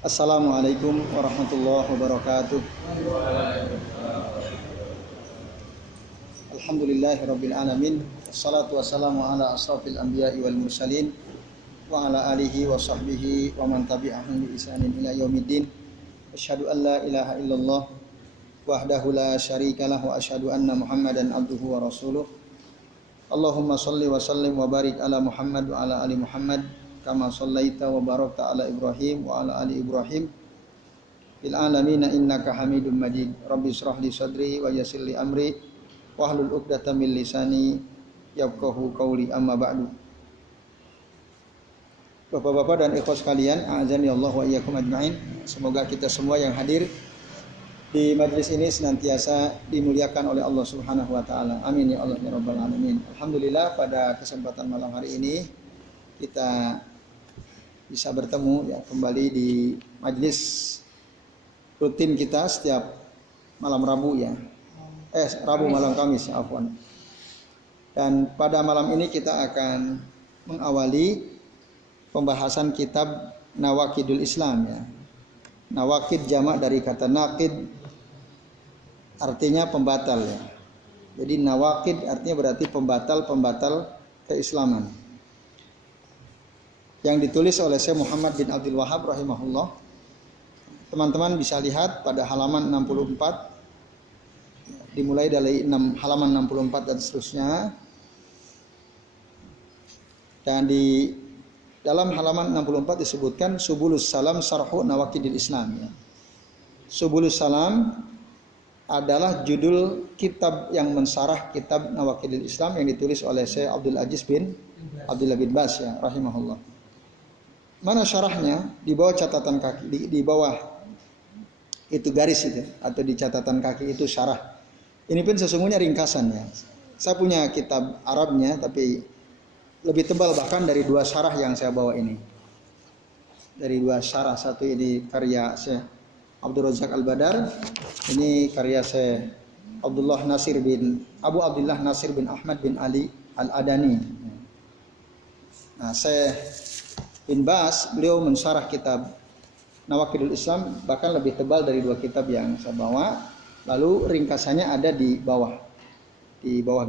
Assalamualaikum warahmatullahi wabarakatuh. Alhamdulillahirabbil alamin. Wassalatu wassalamu ala asrofil anbiya'i wal mursalin wa ala alihi wa sahbihi wa man tabi'ahum bi ihsanin ila yaumiddin. Asyhadu an la ilaha illallah wahdahu la syarikalah wa asyhadu anna Muhammadan abduhu wa rasuluh. Allahumma shalli wa sallim wa barik ala Muhammad wa ala ali Muhammad kama shallaita wa barakta ala Ibrahim wa ala ali Ibrahim fil alamin innaka Hamidum Majid. Rabbi shrah li sadri wa yassir li amri wahlul 'uqdatam min lisani yafqahu qawli, amma ba'du. Bapak-bapak dan ikhwas sekalian, a'azani Allah wa iyyakum ajma'in. Semoga kita semua yang hadir di majelis ini senantiasa dimuliakan oleh Allah Subhanahu wa taala. Amin ya Allah ya rabbal alamin. Alhamdulillah, pada kesempatan malam hari ini kita bisa bertemu ya kembali di majelis rutin kita setiap malam Rabu ya. Rabu malam Kamis, afwan. Dan pada malam ini kita akan mengawali pembahasan kitab Nawaqidul Islam ya. Nawaqid jamak dari kata naqid, artinya pembatal ya. Jadi nawaqid artinya berarti pembatal-pembatal keislaman. Yang ditulis oleh Syekh Muhammad bin Abdul Wahhab rahimahullah. Teman-teman bisa lihat pada halaman 64, dimulai dari halaman 64 dan seterusnya. Dan di dalam halaman 64 disebutkan Subulus Salam Syarhu Nawaqidil Islam ya. Subulus Salam adalah judul kitab yang mensyarah kitab Nawaqidil Islam yang ditulis oleh Syekh Abdul Aziz bin Abdullah bin Baz ya rahimahullah. Mana syarahnya? Di bawah catatan kaki, di bawah itu garis itu atau di catatan kaki itu syarah. Ini pun sesungguhnya ringkasannya. Saya punya kitab Arabnya tapi lebih tebal bahkan dari dua syarah yang saya bawa ini. Dari dua syarah, satu ini karya Syekh Abdul Razak Al-Badar, ini karya Syekh Abu Abdullah Nasir bin Ahmad bin Ali Al-Adani. Nah, Syekh bin Baz beliau mensyarah kitab Nawaqidul Islam bahkan lebih tebal dari dua kitab yang saya bawa. Lalu ringkasannya ada di bawah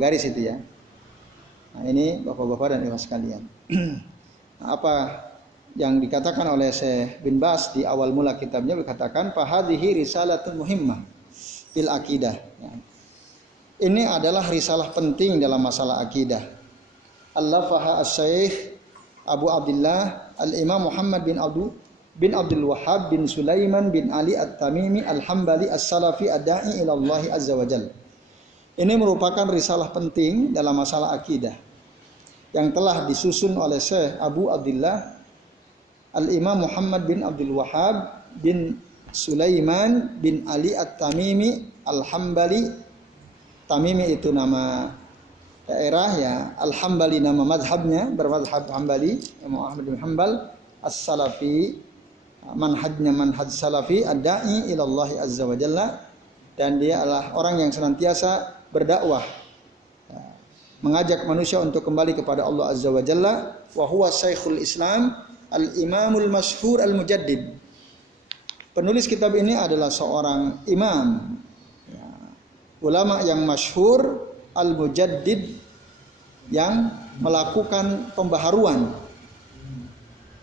garis itu ya. Nah, ini bapak-bapak dan ibu sekalian. Nah, apa yang dikatakan oleh Syekh bin Baz di awal mula kitabnya, dikatakan fahadhihi risalatun muhimmah fil akidah. Ini adalah risalah penting dalam masalah akidah. Allafaha as-Syekh Abu Abdullah Al-Imam Muhammad bin Abdul Wahhab bin Sulaiman bin Ali At-Tamimi Al-Hambali As-Salafi Ad-Da'i ila Allah Azza wa Jalla. Ini merupakan risalah penting dalam masalah akidah yang telah disusun oleh Syekh Abu Abdullah Al-Imam Muhammad bin Abdul Wahhab bin Sulaiman bin Ali At-Tamimi Al-Hambali. Tamimi itu nama daerah ya, Al-Hambali nama madhabnya, bermadhab Hambali, Imam Ahmad bin Hanbal. As-Salafi, manhajnya manhaj Salafi ad-da'i ila Allah Azza wa Jalla, dan dia adalah orang yang senantiasa berdakwah mengajak manusia untuk kembali kepada Allah Azza wa Jalla. Wa huwa Syekhul Islam al-Imamul Masyhur al-Mujaddid. Penulis kitab ini adalah seorang imam ya, ulama yang masyhur al-Mujaddid, yang melakukan pembaharuan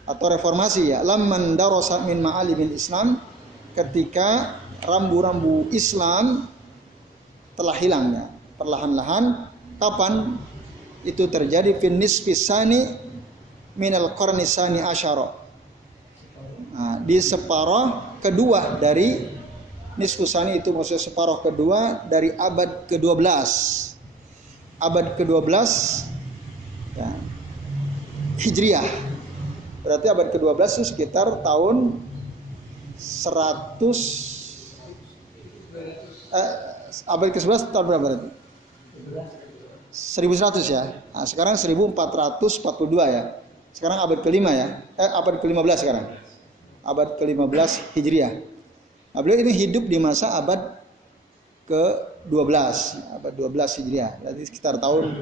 atau reformasi ya. Lamman darasa min ma'alimin Islam, ketika rambu-rambu Islam telah hilang ya, perlahan-lahan. Kapan itu terjadi? Fin nisfis sani minal qarni sani asyara. Nah, di separuh kedua dari nisfus sani, itu maksudnya separuh kedua dari abad ke-12. Abad ke-12 ya, Hijriah. Berarti abad ke-12 itu sekitar tahun 100 abad ke-11 tahun berapa berarti? 1100 ya. Nah, sekarang 1442 ya. Sekarang abad ke-5 ya. Abad ke-15 sekarang. Abad ke-15 Hijriah. Nah, beliau ini hidup di masa abad ke-12, abad 12 Hijriah, berarti sekitar tahun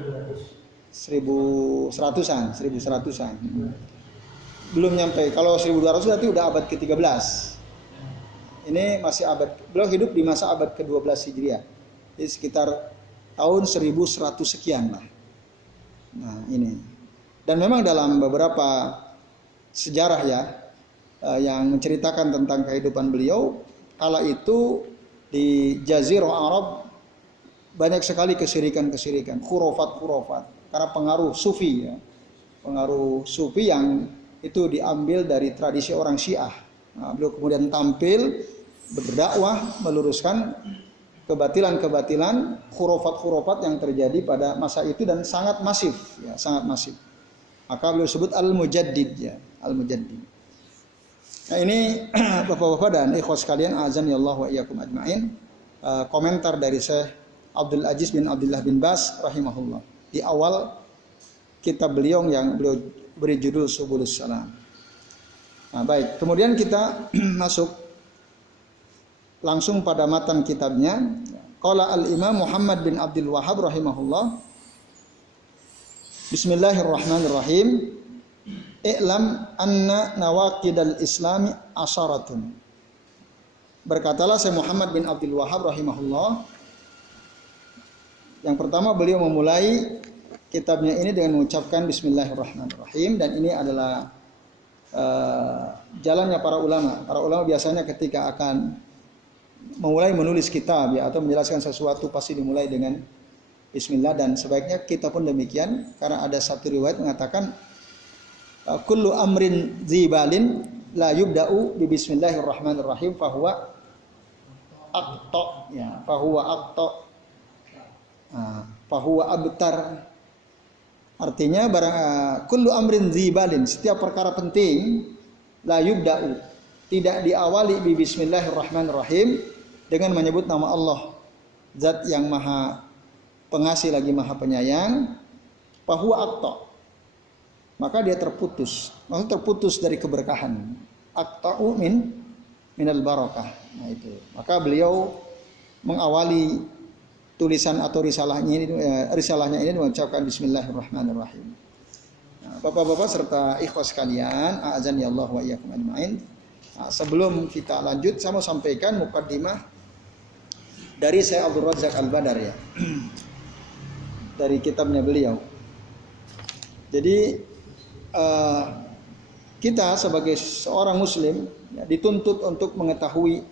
1100-an. belum nyampe. Kalau 1200 berarti udah abad ke-13. Ini masih abad, beliau hidup di masa abad ke-12 Hijriah. Jadi sekitar tahun 1100 sekian lah. Nah, ini. Dan memang dalam beberapa sejarah ya yang menceritakan tentang kehidupan beliau, kala itu di Jazirah Arab banyak sekali kesirikan-kesirikan, khurafat-khurafat karena pengaruh sufi ya. Pengaruh sufi yang itu diambil dari tradisi orang Syiah. Nah, beliau kemudian tampil berdakwah meluruskan kebatilan-kebatilan, khurafat-khurafat yang terjadi pada masa itu dan sangat masif ya, sangat masif. Maka beliau sebut Al-Mujaddid ya, Al-Mujaddid. Nah, ini Bapak-bapak dan ikhwas sekalian, azan ya Allah wa iyyakum ajmain. Komentar dari Syekh Abdul Aziz bin Abdullah bin Bas rahimahullah di awal kitab beliau yang beliau beri judul Subulus Salam. Nah, baik, kemudian kita masuk langsung pada matan kitabnya. Qala al-Imam Muhammad bin Abdul Wahhab rahimahullah. Bismillahirrahmanirrahim. I'lam anna nawaqidal islami asharatun. Berkatalah Syekh Muhammad bin Abdul Wahhab rahimahullah. Yang pertama beliau memulai kitabnya ini dengan mengucapkan Bismillahirrahmanirrahim, dan ini adalah jalannya para ulama. Para ulama biasanya ketika akan memulai menulis kitab ya atau menjelaskan sesuatu pasti dimulai dengan Bismillah, dan sebaiknya kita pun demikian karena ada satu riwayat mengatakan kullu amrin dzibalin la yubda'u bi bismillahirrahmanirrahim fahuwa aqta ya fahuwa aqta fahuwa abtar. Artinya kullu amrin dzibalin, setiap perkara penting la yubda'u, tidak diawali bi bismillahirrahmanirrahim dengan menyebut nama Allah, zat yang maha pengasih lagi maha penyayang, fahuwa aqta, maka dia terputus, maksudnya terputus dari keberkahan. Aqta'u minal barakah. Nah itu. Maka beliau mengawali tulisan atau risalahnya ini mengucapkan Bismillahirrahmanirrahim. Nah, Bapak-bapak serta ikhwas sekalian, a'azani Allah wa iyyakum ajmain. Nah, sebelum kita lanjut, saya mau sampaikan mukaddimah dari Syekh Abdul Razak Al-Badar ya. Dari kitabnya beliau. Jadi kita sebagai seorang muslim ya, dituntut untuk mengetahui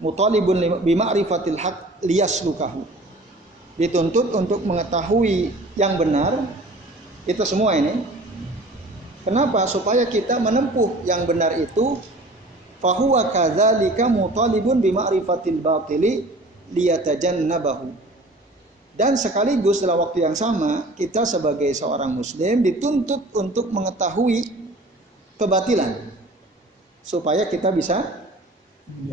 mutalibun bima'rifatil haq liyaslukahu. Dituntut untuk mengetahui yang benar, itu semua ini. Kenapa? Supaya kita menempuh yang benar itu. Fahuwa kadzalika mutalibun bima'rifatil batili liyatajannabahu. Dan sekaligus dalam waktu yang sama kita sebagai seorang muslim dituntut untuk mengetahui kebatilan supaya kita bisa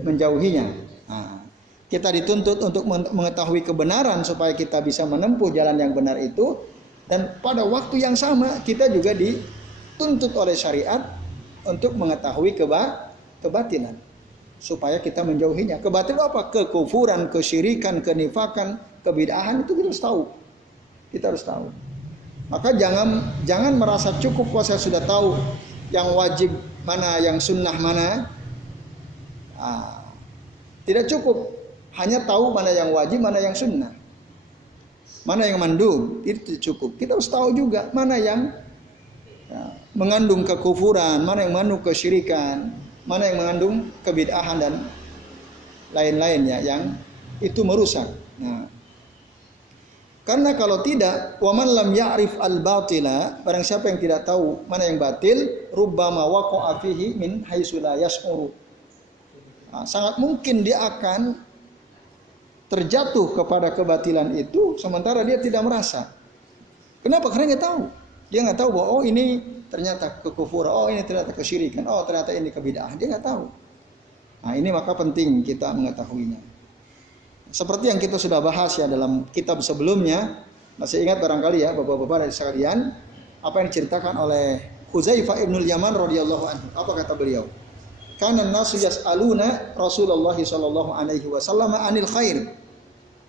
menjauhinya. Nah, kita dituntut untuk mengetahui kebenaran supaya kita bisa menempuh jalan yang benar itu, dan pada waktu yang sama kita juga dituntut oleh syariat untuk mengetahui kebatilan supaya kita menjauhinya. Kebatilan apa? Kekufuran, kesyirikan, kenifakan, kebid'ahan, itu kita harus tahu. Kita harus tahu. Maka jangan merasa cukup kalau saya sudah tahu yang wajib mana, yang sunnah mana. Tidak cukup hanya tahu mana yang wajib, mana yang sunnah, mana yang mandub. Itu cukup. Kita harus tahu juga mana yang mengandung kekufuran, mana yang mengandung kesyirikan, mana yang mengandung kebid'ahan dan lain-lainnya yang itu merusak. Nah, karena kalau tidak, waman lam ya'rif al-batila, barang siapa yang tidak tahu mana yang batil, rubbama waqa'a fihi min haitsu la yash'uru. Nah, sangat mungkin dia akan terjatuh kepada kebatilan itu sementara dia tidak merasa. Kenapa? Karena nggak tahu. Dia nggak tahu bahwa oh ini ternyata kekufuran, oh ini ternyata kesyirikan, oh ternyata ini kebid'ahan. Dia nggak tahu. Nah, ini maka penting kita mengetahuinya. Seperti yang kita sudah bahas ya dalam kitab sebelumnya, masih ingat barangkali ya bapak-bapak dan sekalian, apa yang diceritakan oleh Huzaifah ibnul Yaman radhiyallahu anhu. Apa kata beliau? Kana an-nasu yas'aluna Rasulullah sallallahu alaihi wasallam anil khair.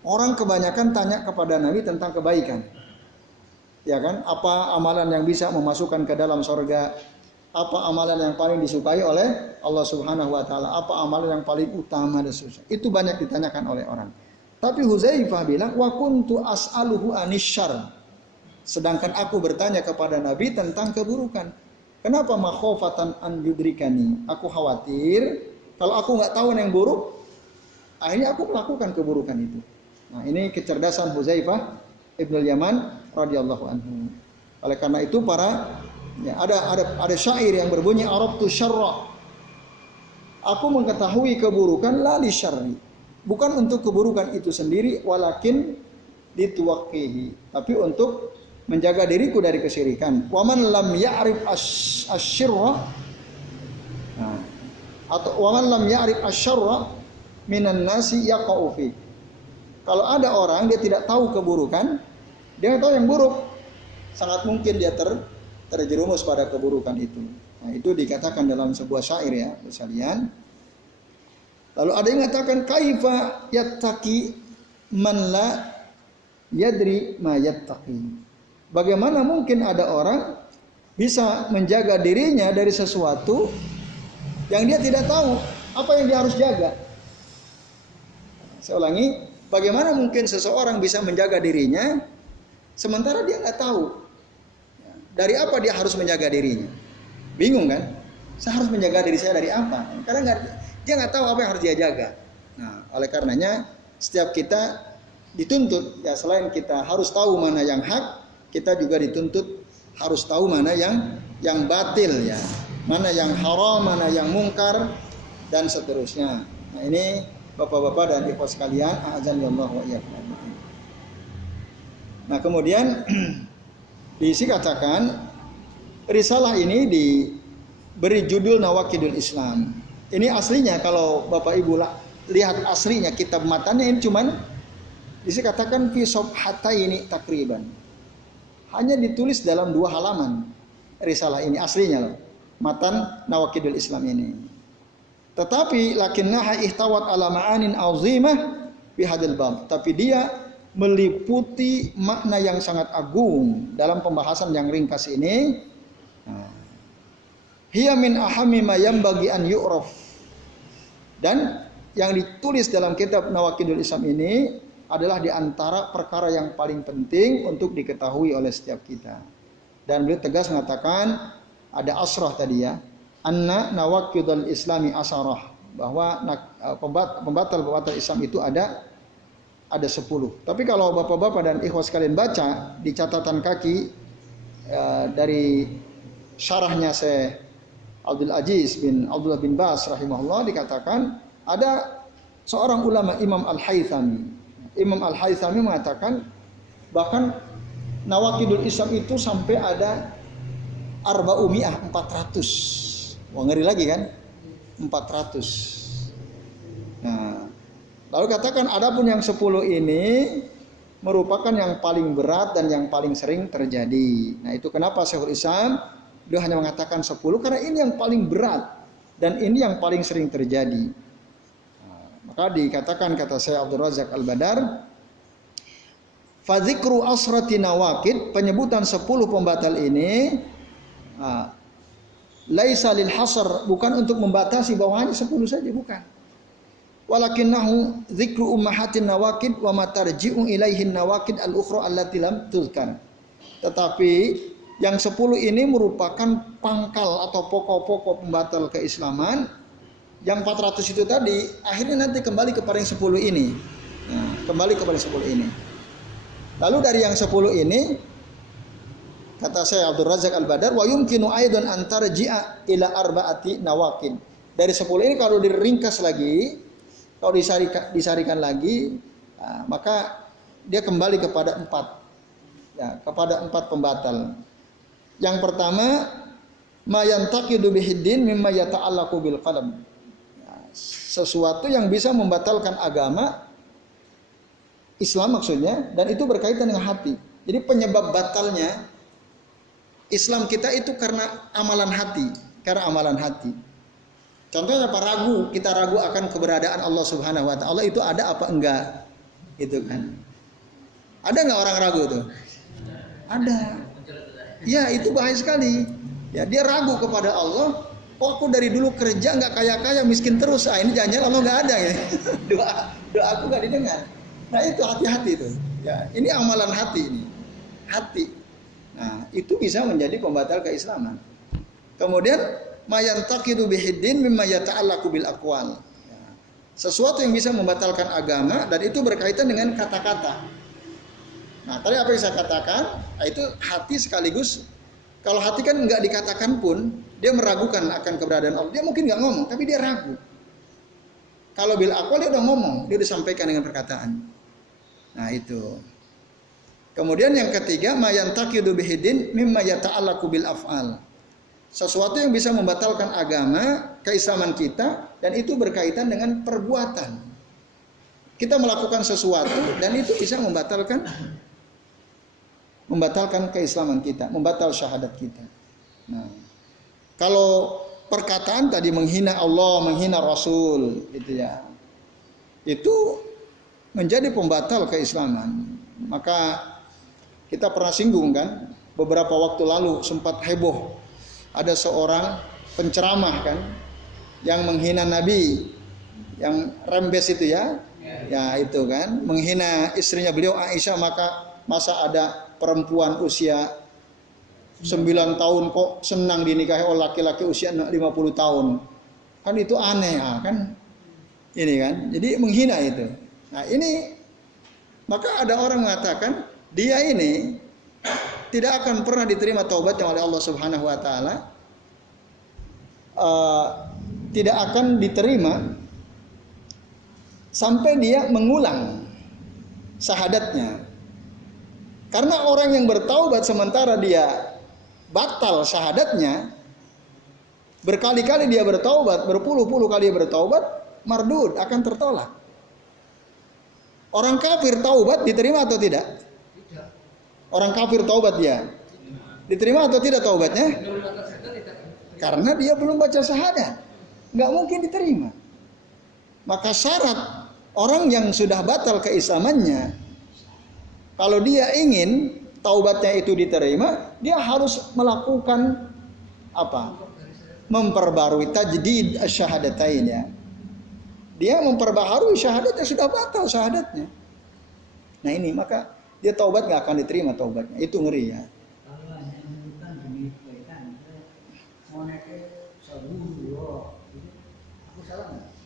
Orang kebanyakan tanya kepada Nabi tentang kebaikan. Ya kan? Apa amalan yang bisa memasukkan ke dalam surga? Apa amalan yang paling disukai oleh Allah Subhanahu wa taala? Apa amalan yang paling utama dan seterusnya. Itu banyak ditanyakan oleh orang. Tapi Hudzaifah bilang, "Wa kuntu as'aluhu anisyarr." Sedangkan aku bertanya kepada Nabi tentang keburukan. Kenapa makhofatan an yudrikani? Aku khawatir kalau aku nggak tahu yang buruk, akhirnya aku melakukan keburukan itu. Nah, ini kecerdasan Hudzaifah Ibnul Yaman radhiyallahu anhu. Oleh karena itu ada syair yang berbunyi arabtu syarra. Aku mengetahui keburukan la li syarri. Bukan untuk keburukan itu sendiri, walakin dituwaqihi, tapi untuk menjaga diriku dari kesyirikan. Wa man lam ya'rif asy-syirra, atau wa man lam ya'rif asy-syarra minan nasi yaqa'u fi. Kalau ada orang dia tidak tahu keburukan, dia tahu yang buruk, sangat mungkin dia terjerumus pada keburukan itu. Nah, itu dikatakan dalam sebuah syair ya, sekalian. Lalu ada yang mengatakan kaifa yattaqi man la yadri ma yattaqi. Bagaimana mungkin ada orang bisa menjaga dirinya dari sesuatu yang dia tidak tahu apa yang dia harus jaga. Saya ulangi, bagaimana mungkin seseorang bisa menjaga dirinya sementara dia nggak tahu dari apa dia harus menjaga dirinya. Bingung kan? Saya harus menjaga diri saya dari apa? Karena dia nggak tahu apa yang harus dia jaga. Nah, oleh karenanya setiap kita dituntut ya, selain kita harus tahu mana yang hak, kita juga dituntut harus tahu mana yang batil ya, mana yang haram, mana yang mungkar dan seterusnya. Nah, ini Bapak-bapak dan ibu sekalian, a'adzanillah wa iyyakum. Nah, kemudian dikatakan risalah ini diberi judul Nawaqidul Islam. Ini aslinya kalau Bapak Ibu lihat aslinya kitab matanya ini cuman dikatakan fi safhataini takriban. Hanya ditulis dalam 2 halaman risalah ini aslinya loh. Matan Nawaqidul Islam ini. Tetapi lakinnaha ihtawat ala ma'anin azimah fi hadil bab. Tapi dia meliputi makna yang sangat agung dalam pembahasan yang ringkas ini. Hiya min ahammi ma yanbaghi an yu'raf. Dan yang ditulis dalam kitab Nawaqidul Islam ini adalah di antara perkara yang paling penting untuk diketahui oleh setiap kita. Dan beliau tegas mengatakan ada asrah tadi ya. Anna nawaqidul islami asarah, bahwa pembatal Islam itu ada 10. Tapi kalau bapak-bapak dan ikhwas sekalian baca di catatan kaki dari syarahnya Syekh Abdul Aziz bin Abdullah bin Bas rahimahullah, dikatakan ada seorang ulama Imam Al-Haythami. Imam Al-Haythami mengatakan bahkan nawaqidul Islam itu sampai ada 400. Wah, ngeri lagi kan? 400. Nah, lalu katakan adapun yang 10 ini merupakan yang paling berat dan yang paling sering terjadi. Nah, itu kenapa Syekhul Islam dia hanya mengatakan 10 karena ini yang paling berat dan ini yang paling sering terjadi. Nah, maka dikatakan kata saya Abdul Razak Al-Badar, fa dzikru asrati nawaqid, penyebutan 10 pembatal ini laisa lil hasr, bukan untuk membatasi bahwa hanya 10 saja, bukan. Walakinnahu dzikru ummahatin nawaqid wa matarji'u ilaihin nawaqid al-ukhra allati lam tuzkar. Tetapi yang 10 ini merupakan pangkal atau pokok-pokok pembatal keislaman. Yang 400 itu tadi akhirnya nanti kembali kepada yang 10 ini. Nah, kembali kepada 10 ini. Lalu dari yang 10 ini kata saya Abdul Razak Al-Badar, wa yumkinu aidan an tarji'a ila arba'ati nawaqid. Dari 10 ini kalau diringkas lagi, kalau disarikan lagi, maka dia kembali kepada 4. Ya, kepada 4 pembatal. Yang pertama, ma yantaqidu bihiddin mimma yata'allaqu bil qalam. Sesuatu yang bisa membatalkan agama Islam maksudnya, dan itu berkaitan dengan hati. Jadi penyebab batalnya Islam kita itu karena amalan hati, Contohnya apa? Kita ragu akan keberadaan Allah Subhanahu wa taala, itu ada apa enggak? Itu kan. Ada enggak orang ragu tuh? Ada. Ya, itu bahaya sekali. Ya, dia ragu kepada Allah. Kok aku dari dulu kerja nggak kaya-kaya, miskin terus. Ini jangan-jangan Allah nggak ada ya. Doa aku nggak didengar. Nah itu hati-hati itu. Ya, ini amalan hati ini. Hati. Nah itu bisa menjadi pembatal keislaman. Kemudian mayantaqidu bihiddin mimma yata'allaqu bil aqwal. Ya, sesuatu yang bisa membatalkan agama dan itu berkaitan dengan kata-kata. Nah tadi apa yang saya katakan? Nah, itu hati sekaligus. Kalau hati kan nggak dikatakan pun, dia meragukan akan keberadaan Allah. Dia mungkin nggak ngomong, tapi dia ragu. Kalau bil aqwal dia udah ngomong, dia disampaikan dengan perkataan. Nah itu. Kemudian yang ketiga, mayantaqidu bihiddin mimma yata'allaqu bil af'al. Sesuatu yang bisa membatalkan agama, keislaman kita, dan itu berkaitan dengan perbuatan. Kita melakukan sesuatu dan itu bisa membatalkan keislaman kita, membatal syahadat kita. Nah, kalau perkataan tadi menghina Allah, menghina Rasul, gitu ya, itu menjadi pembatal keislaman. Maka kita pernah singgung kan, beberapa waktu lalu sempat heboh, ada seorang penceramah kan, yang menghina Nabi, yang rembes itu ya, ya itu kan, menghina istrinya beliau Aisyah, masa ada perempuan usia 9 tahun kok senang dinikahi oleh laki-laki usia 50 tahun. Kan itu aneh ya, kan? Ini kan. Jadi menghina itu. Nah, ini maka ada orang mengatakan dia ini tidak akan pernah diterima taubatnya oleh Allah Subhanahu wa taala. Tidak akan diterima sampai dia mengulang syahadatnya. Karena orang yang bertaubat sementara dia batal syahadatnya, berkali-kali dia bertaubat, berpuluh-puluh kali bertaubat, mardud, akan tertolak. Orang kafir taubat diterima atau tidak? Tidak. Orang kafir taubat dia diterima atau tidak taubatnya? Karena dia belum baca syahadat, nggak mungkin diterima. Maka syarat orang yang sudah batal keislamannya, kalau dia ingin taubatnya itu diterima, dia harus melakukan apa? Memperbarui tajdid asyhadatain ya. Dia memperbaharui syahadatnya, sudah batal syahadatnya. Nah ini maka dia taubat nggak akan diterima taubatnya. Itu ngeri ya.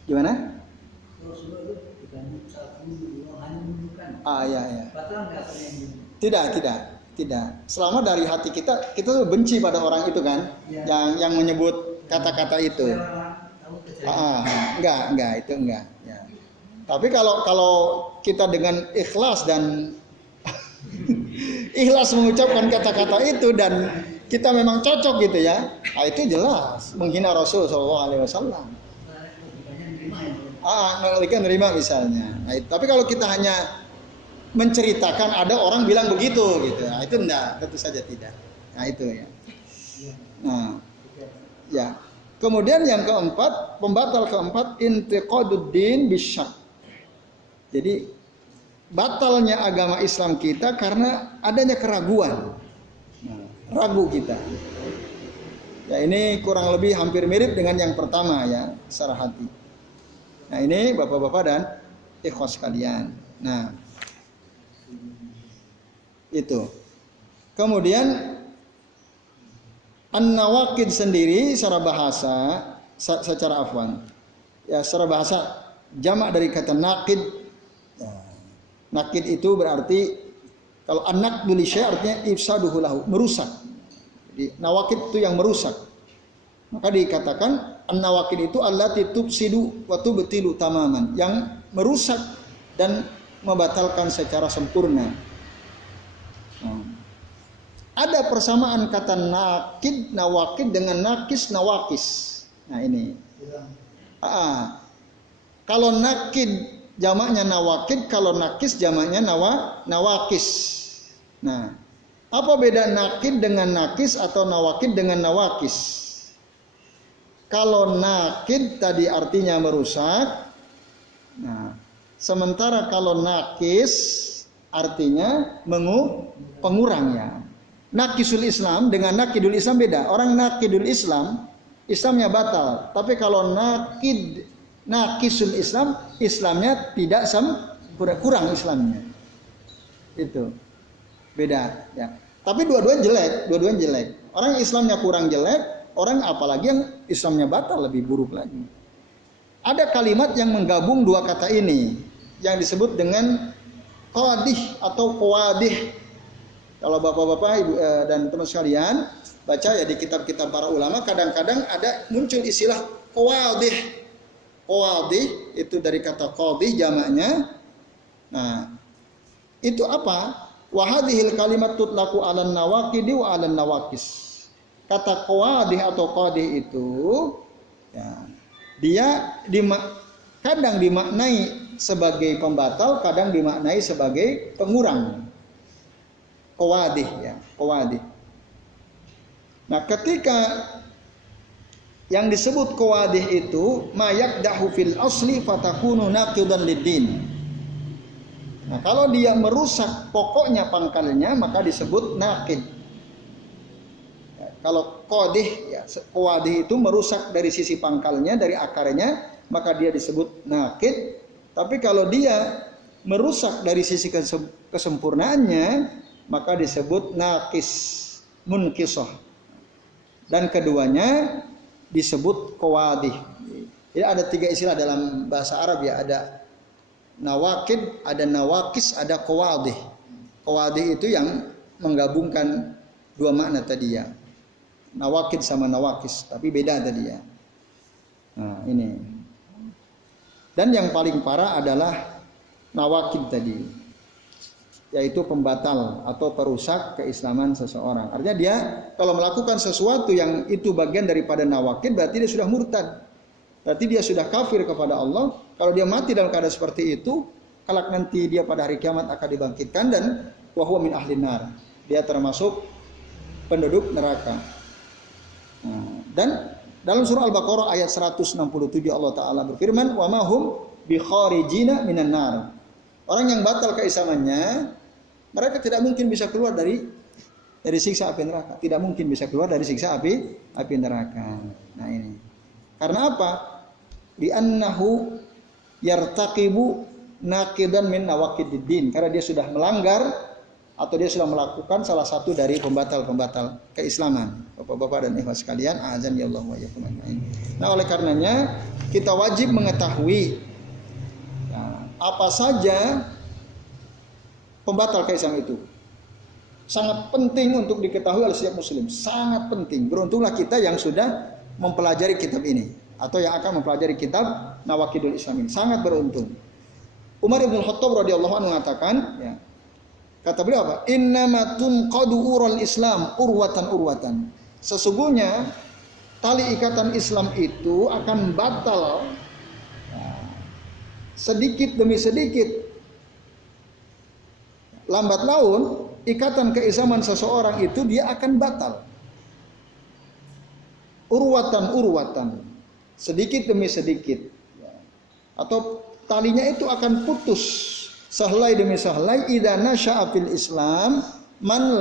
Gimana? Ya. Tidak. Selama dari hati kita benci pada orang itu kan, yang menyebut kata-kata itu. Enggak, itu enggak. Ya. Tapi kalau kita dengan ikhlas dan ikhlas mengucapkan kata-kata itu dan kita memang cocok gitu ya, itu jelas menghina Rasul SAW. Mereka nerima misalnya. Tapi kalau kita hanya menceritakan ada orang bilang begitu gitu, itu enggak, tentu saja tidak. Nah itu ya. Nah, ya. Kemudian yang keempat, pembatal keempat, intiqaduddin bisyak. Jadi batalnya agama Islam kita karena adanya keraguan. Ragu kita. Ya ini kurang lebih hampir mirip dengan yang pertama ya, secara hati. Nah ini bapak-bapak dan ikhwas sekalian. Nah itu. Kemudian an-nawaqid sendiri secara bahasa, secara afwan. Ya secara bahasa jamak dari kata naqid. Ya, naqid itu berarti kalau an-naqdu li syai' artinya ifsaduhu lahu, merusak. Jadi nawaqid itu yang merusak. Maka dikatakan an-nawaqid itu allati tufsidu wa tubtilu tamaman, yang merusak dan membatalkan secara sempurna. Ada persamaan kata nakid, nawakid dengan nakis, nawakis. Nah ini. Kalau nakid jamaknya nawakid, kalau nakis jamaknya nawakis. Nah, apa beda nakid dengan nakis atau nawakid dengan nawakis? Kalau nakid tadi artinya merusak. Nah, sementara kalau nakis artinya pengurang ya. nakisul Islam dengan nakidul Islam beda. Orang nakidul Islam, Islamnya batal. Tapi kalau nakisul Islam, Islamnya tidak kurang Islamnya. Itu beda ya. Tapi dua-duanya jelek. Orang Islamnya kurang jelek, orang apalagi yang Islamnya batal lebih buruk lagi. Ada kalimat yang menggabung dua kata ini yang disebut dengan qadih atau qawadih. Kalau bapak-bapak ibu dan teman sekalian baca ya di kitab-kitab para ulama, kadang-kadang ada muncul istilah qawadih. Qawadih itu dari kata qadih jamaknya. Nah, itu apa? Wa hadhil kalimat tutlaqu 'alan nawaqidi wa 'alan nawaqis. Kata qawadih atau qadih itu ya, dia kadang dimaknai sebagai pembatal, kadang dimaknai sebagai pengurang. Qawadih ya, qawadih. Nah, ketika yang disebut qawadih itu mayaqdahu fil asli fatakunu naqidan lid-din. Nah, kalau dia merusak pokoknya pangkalnya maka disebut naqid. Ya, kalau qadih ya, qawadih itu merusak dari sisi pangkalnya, dari akarnya, maka dia disebut naqid. Tapi kalau dia merusak dari sisi kesempurnaannya, maka disebut naqis, munkisah. Dan keduanya disebut qawadih. Jadi ada tiga istilah dalam bahasa Arab ya, ada nawaqid, ada nawaqis, ada qawadih. Qawadih itu yang menggabungkan dua makna tadi ya. Nawaqid sama nawaqis, tapi beda tadi ya. Nah, ini. Dan yang paling parah adalah nawaqid tadi, yaitu pembatal atau perusak keislaman seseorang. Artinya dia kalau melakukan sesuatu yang itu bagian daripada nawaqid, berarti dia sudah murtad. Berarti dia sudah kafir kepada Allah. Kalau dia mati dalam keadaan seperti itu, kelak nanti dia pada hari kiamat akan dibangkitkan dan wa huwa min ahlin nar. Dia termasuk penduduk neraka. Dan dalam surah Al-Baqarah ayat 167 Allah Ta'ala berfirman, wa ma hum bi kharijina minan nar. Orang yang batal keislamannya, mereka tidak mungkin bisa keluar dari siksa api neraka. Tidak mungkin bisa keluar dari siksa api neraka. Nah ini. Karena apa? Li'annahu yartaqibu naqidan min nawaqididdin. Karena dia sudah melanggar atau dia sudah melakukan salah satu dari pembatal-pembatal keislaman. Bapak-bapak dan ikhwan sekalian, azan ya Allah wa iyyakum ajmain. Nah, oleh karenanya kita wajib mengetahui apa saja pembatal keislaman itu. Sangat penting untuk diketahui oleh setiap muslim. Sangat penting. Beruntunglah kita yang sudah mempelajari kitab ini atau yang akan mempelajari kitab Nawaqidul Islam ini. Sangat beruntung. Umar bin Khattab radhiyallahu anhu mengatakan, ya, kata beliau apa? Innama tunqadu ural Islam urwatan. Sesungguhnya tali ikatan Islam itu akan batal sedikit demi sedikit. Lambat laun ikatan keislaman seseorang itu dia akan batal. Urwatan, sedikit demi sedikit. Atau talinya itu akan putus sahlai demi sahlai idza nasya'a fil Islam man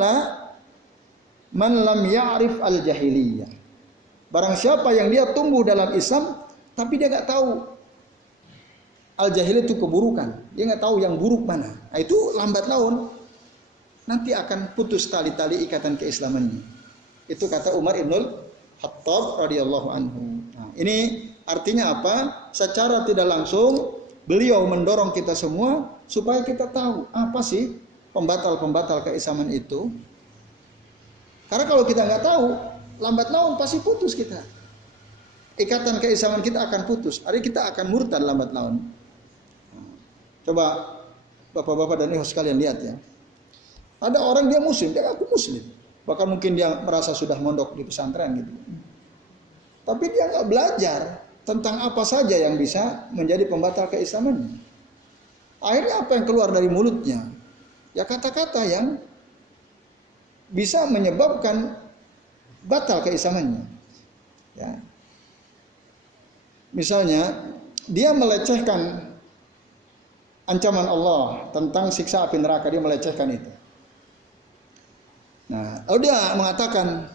lam ya'rif al-jahiliyah. Barang siapa yang dia tumbuh dalam Islam tapi dia enggak tahu al-jahiliyah itu keburukan, dia enggak tahu yang buruk mana. Nah, itu lambat laun nanti akan putus tali-tali ikatan keislamannya. Itu kata Umar ibnul Khattab radhiyallahu anhu. Nah, ini artinya apa? Secara tidak langsung beliau mendorong kita semua supaya kita tahu apa sih pembatal-pembatal keislaman itu. Karena kalau kita nggak tahu, lambat laun pasti putus kita. Ikatan keislaman kita akan putus. Artinya kita akan murtad lambat laun. Coba bapak-bapak dan ibu sekalian lihat ya. Ada orang dia muslim, dia ngaku muslim. Bahkan mungkin dia merasa sudah mondok di pesantren gitu. Tapi dia nggak belajar tentang apa saja yang bisa menjadi pembatal keislamannya. Akhirnya apa yang keluar dari mulutnya? Ya kata-kata yang bisa menyebabkan batal keislamannya. Ya. Misalnya dia melecehkan ancaman Allah tentang siksa api neraka, dia melecehkan itu. Nah, lalu dia mengatakan,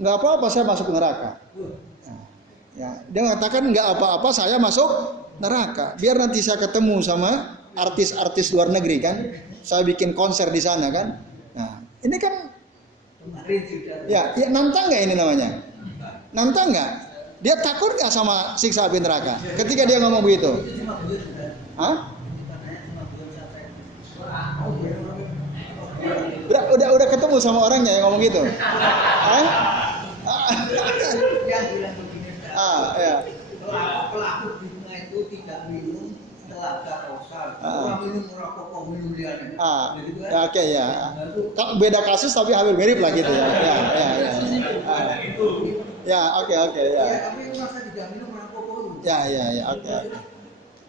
nggak apa-apa saya masuk neraka. Nah, ya, dia mengatakan nggak apa-apa saya masuk neraka. Biar nanti saya ketemu sama artis-artis luar negeri kan, saya bikin konser di sana kan. Nah, ini kan, ya nantang nggak ini namanya? Nantang nggak? Dia takut nggak sama siksa api neraka? Ketika dia ngomong begitu, hah? Udah ketemu sama orangnya yang ngomong gitu? Hah? Ya. Pelaku bunga itu tidak minum telaga kausal. Orang minum rokok minum liane. Oke ya. Beda kasus tapi hampir mirip lah gitu ya. Ya, oke ya. Tapi masa tidak minum rokok itu. Ya, oke.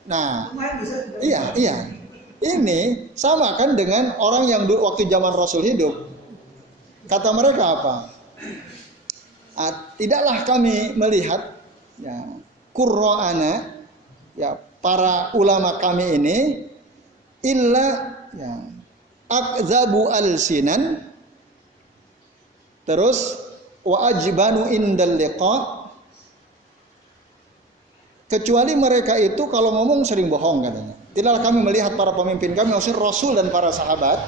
Nah, iya. Ini sama kan dengan orang yang waktu zaman Rasul hidup. Kata mereka apa? Tidaklah kami melihat ya Qur'ana, ya para ulama kami ini illa ya akzabu alsinan, terus wa ajbanu indal liqa, kecuali mereka itu kalau ngomong sering bohong katanya. Tidaklah kami melihat para pemimpin kami, maksudnya Rasul dan para sahabat,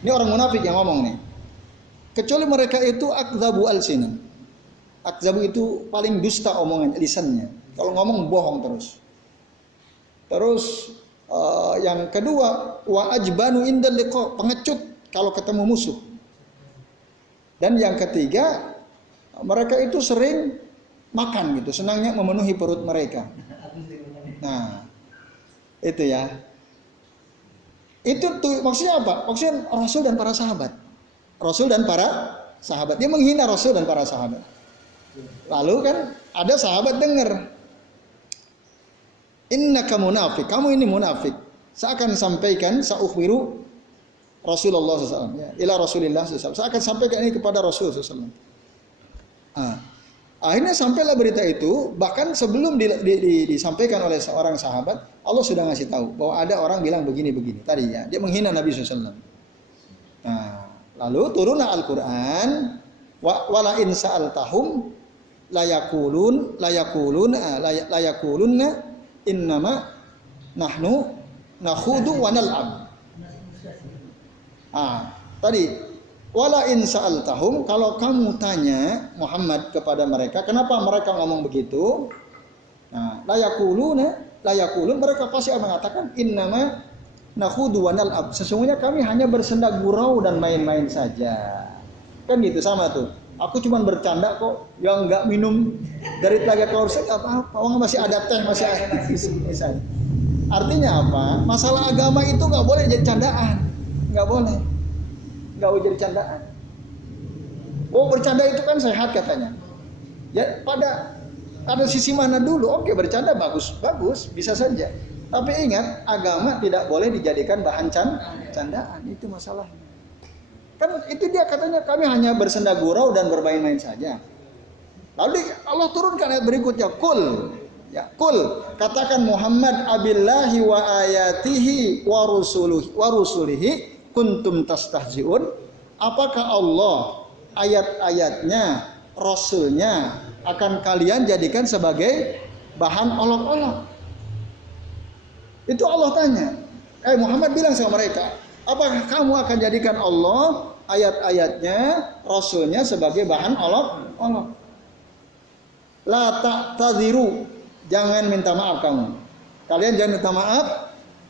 ini orang munafik yang ngomong nih, kecuali mereka itu akzabu alsinan. Akzabu itu paling dusta omongan lisannya. Kalau ngomong bohong terus. Terus yang kedua wa ajbanu indal liqa, pengecut kalau ketemu musuh. Dan yang ketiga mereka itu sering makan gitu, senangnya memenuhi perut mereka. Nah, itu ya. Itu tuh maksudnya apa? Maksudnya Rasul dan para sahabat. Rasul dan para sahabat. Dia menghina Rasul dan para sahabat. Lalu kan ada sahabat dengar, innaka munafik, kamu ini munafik. Saya akan sampaikan, saukhbiru Rasulullah SAW, ya, ila Rasulillah SAW. Saya akan sampaikan ini kepada Rasul SAW. Akhirnya sampailah berita itu, bahkan sebelum disampaikan oleh seorang sahabat, Allah sudah ngasih tahu bahwa ada orang bilang begini-begini. Tadi ya, dia menghina Nabi SAW. Nah, lalu turunlah Al-Quran, wala in sa'altahum layakulunna innama nahnu nakhudu wa nal'ab. Tadi wala in sa'altahum, kalau kamu tanya Muhammad kepada mereka, kenapa mereka ngomong begitu? Nah, layakulun mereka pasti akan mengatakan innama nakhudu wa nal'ab. Sesungguhnya kami hanya bersenda gurau dan main-main saja. Kan gitu, sama tuh. Aku cuma bercanda kok, yang nggak minum dari telaga kausal nggak apa-apa. Orang masih ada teh, masih ada misalnya. Artinya apa? Masalah agama itu nggak boleh jadi candaan, nggak boleh jadi candaan. Oh, bercanda itu kan sehat katanya. Ya pada sisi mana dulu? Oke, bercanda bagus, bisa saja. Tapi ingat, agama tidak boleh dijadikan bahan candaan. Itu masalahnya. Kan itu dia katanya, kami hanya bersenda gurau dan bermain-main saja. Lalu Allah turunkan ayat berikutnya, kul, katakan Muhammad abillahi wa ayatihi wa rusulihi kuntum tastahzi'un. Apakah Allah, ayat-ayatnya, Rasulnya akan kalian jadikan sebagai bahan olok-olok? Itu Allah tanya. Muhammad bilang sama mereka, apakah kamu akan jadikan Allah, ayat-ayatnya, Rasulnya sebagai bahan olok-olok? La ta'tadiru, jangan minta maaf kamu. Kalian jangan minta maaf.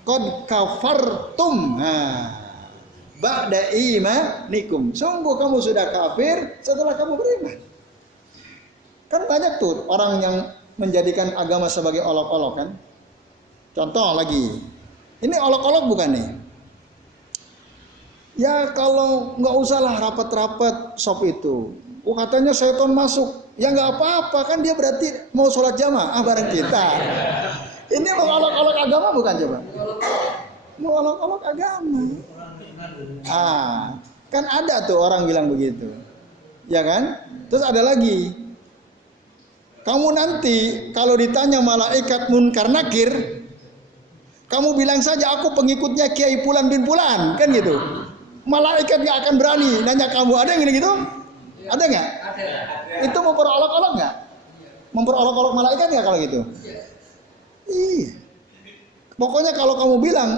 Qad kafartum ba'da imanikum. Sungguh kamu sudah kafir setelah kamu beriman. Kan banyak tuh orang yang menjadikan agama sebagai olok-olok kan. Contoh lagi. Ini olok-olok bukan nih? Ya kalau nggak usahlah rapat-rapat sop itu. Katanya setan masuk. Ya nggak apa-apa, kan dia berarti mau sholat jamaah bareng kita. Ini mau olok-olok agama bukan coba? Mau olok-olok agama. Kan ada tuh orang bilang begitu. Ya kan? Terus ada lagi. Kamu nanti kalau ditanya malaikat munkar nakir, kamu bilang saja aku pengikutnya Kiai Fulan bin Fulan, kan gitu. Malaikat nggak akan berani nanya kamu. Ada yang gini gitu? Ada nggak? Ada. Itu memperolok-olok nggak? Memperolok-olok malaikat nggak kalau gitu? Iya. Pokoknya kalau kamu bilang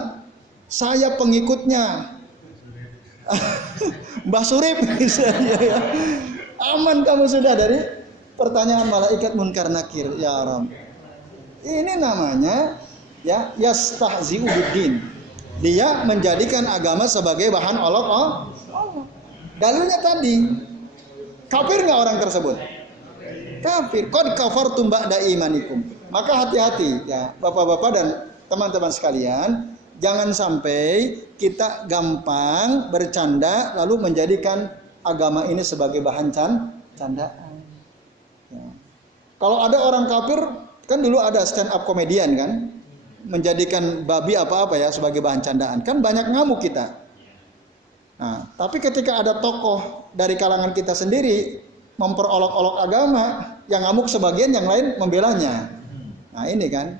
saya pengikutnya Mbah Surip, ya. Aman kamu sudah dari pertanyaan malaikat munkar nakir. Ya Rabb. Ini namanya ya yastahzi'u biddin. Dia menjadikan agama sebagai bahan olok Allah. Dalilnya tadi, kafir nggak orang tersebut? Kafir. Qad kafartum ba'da imanikum. Maka hati-hati ya, bapak-bapak dan teman-teman sekalian, jangan sampai kita gampang bercanda lalu menjadikan agama ini sebagai bahan candaan. Ya. Kalau ada orang kafir, kan dulu ada stand up komedian kan, menjadikan babi apa-apa ya sebagai bahan candaan. Kan banyak ngamuk kita. Nah, tapi ketika ada tokoh dari kalangan kita sendiri memperolok-olok agama, yang ngamuk sebagian, yang lain membelanya. Nah, ini kan.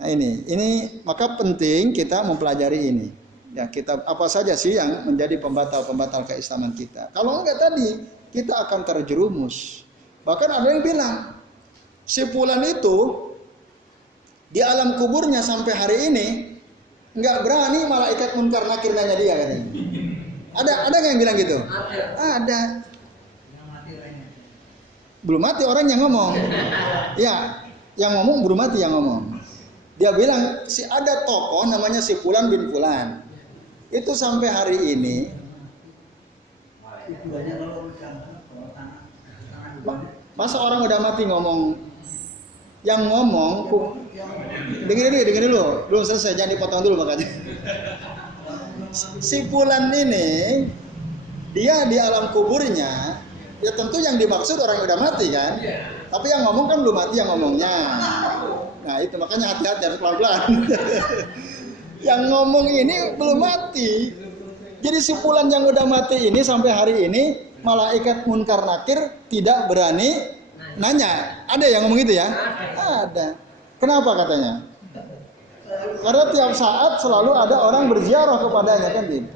Nah, ini maka penting kita mempelajari ini. Ya, kita apa saja sih yang menjadi pembatal-pembatal keislaman kita. Kalau enggak tadi, kita akan terjerumus. Bahkan ada yang bilang, si fulan itu di alam kuburnya sampai hari ini nggak berani malaikat munkar nakir nanya dia katanya. Ada nggak yang bilang gitu? Ada. Belum mati orang yang ngomong. Ya, yang ngomong belum mati yang ngomong. Dia bilang si ada tokoh namanya si Fulan bin Fulan. Itu sampai hari ini. Masa orang udah mati ngomong? Yang ngomong dengerin dulu, belum selesai, jangan dipotong dulu makanya. Si Fulan ini dia di alam kuburnya, ya tentu yang dimaksud orang yang udah mati kan, tapi yang ngomong kan belum mati yang ngomongnya. Nah itu makanya hati-hati, harus pelan-pelan. Yang ngomong ini belum mati. Jadi si Fulan yang udah mati ini sampai hari ini malaikat munkar nakir tidak berani nanya. Ada yang ngomong gitu ya? Ada. Kenapa katanya? Karena tiap saat selalu ada orang berziarah kepadanya kan gitu.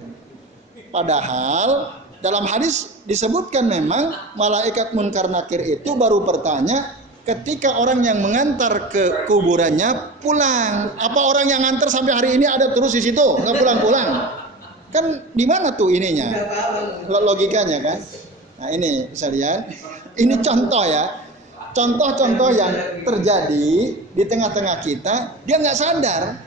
Padahal dalam hadis disebutkan memang malaikat munkar nakir itu baru bertanya ketika orang yang mengantar ke kuburannya pulang. Apa orang yang ngantar sampai hari ini ada terus di situ, nggak pulang-pulang? Kan di mana tuh ininya? Logikanya kan? Nah ini bisa lihat. Ini contoh ya. Contoh-contoh yang terjadi di tengah-tengah kita, dia nggak sadar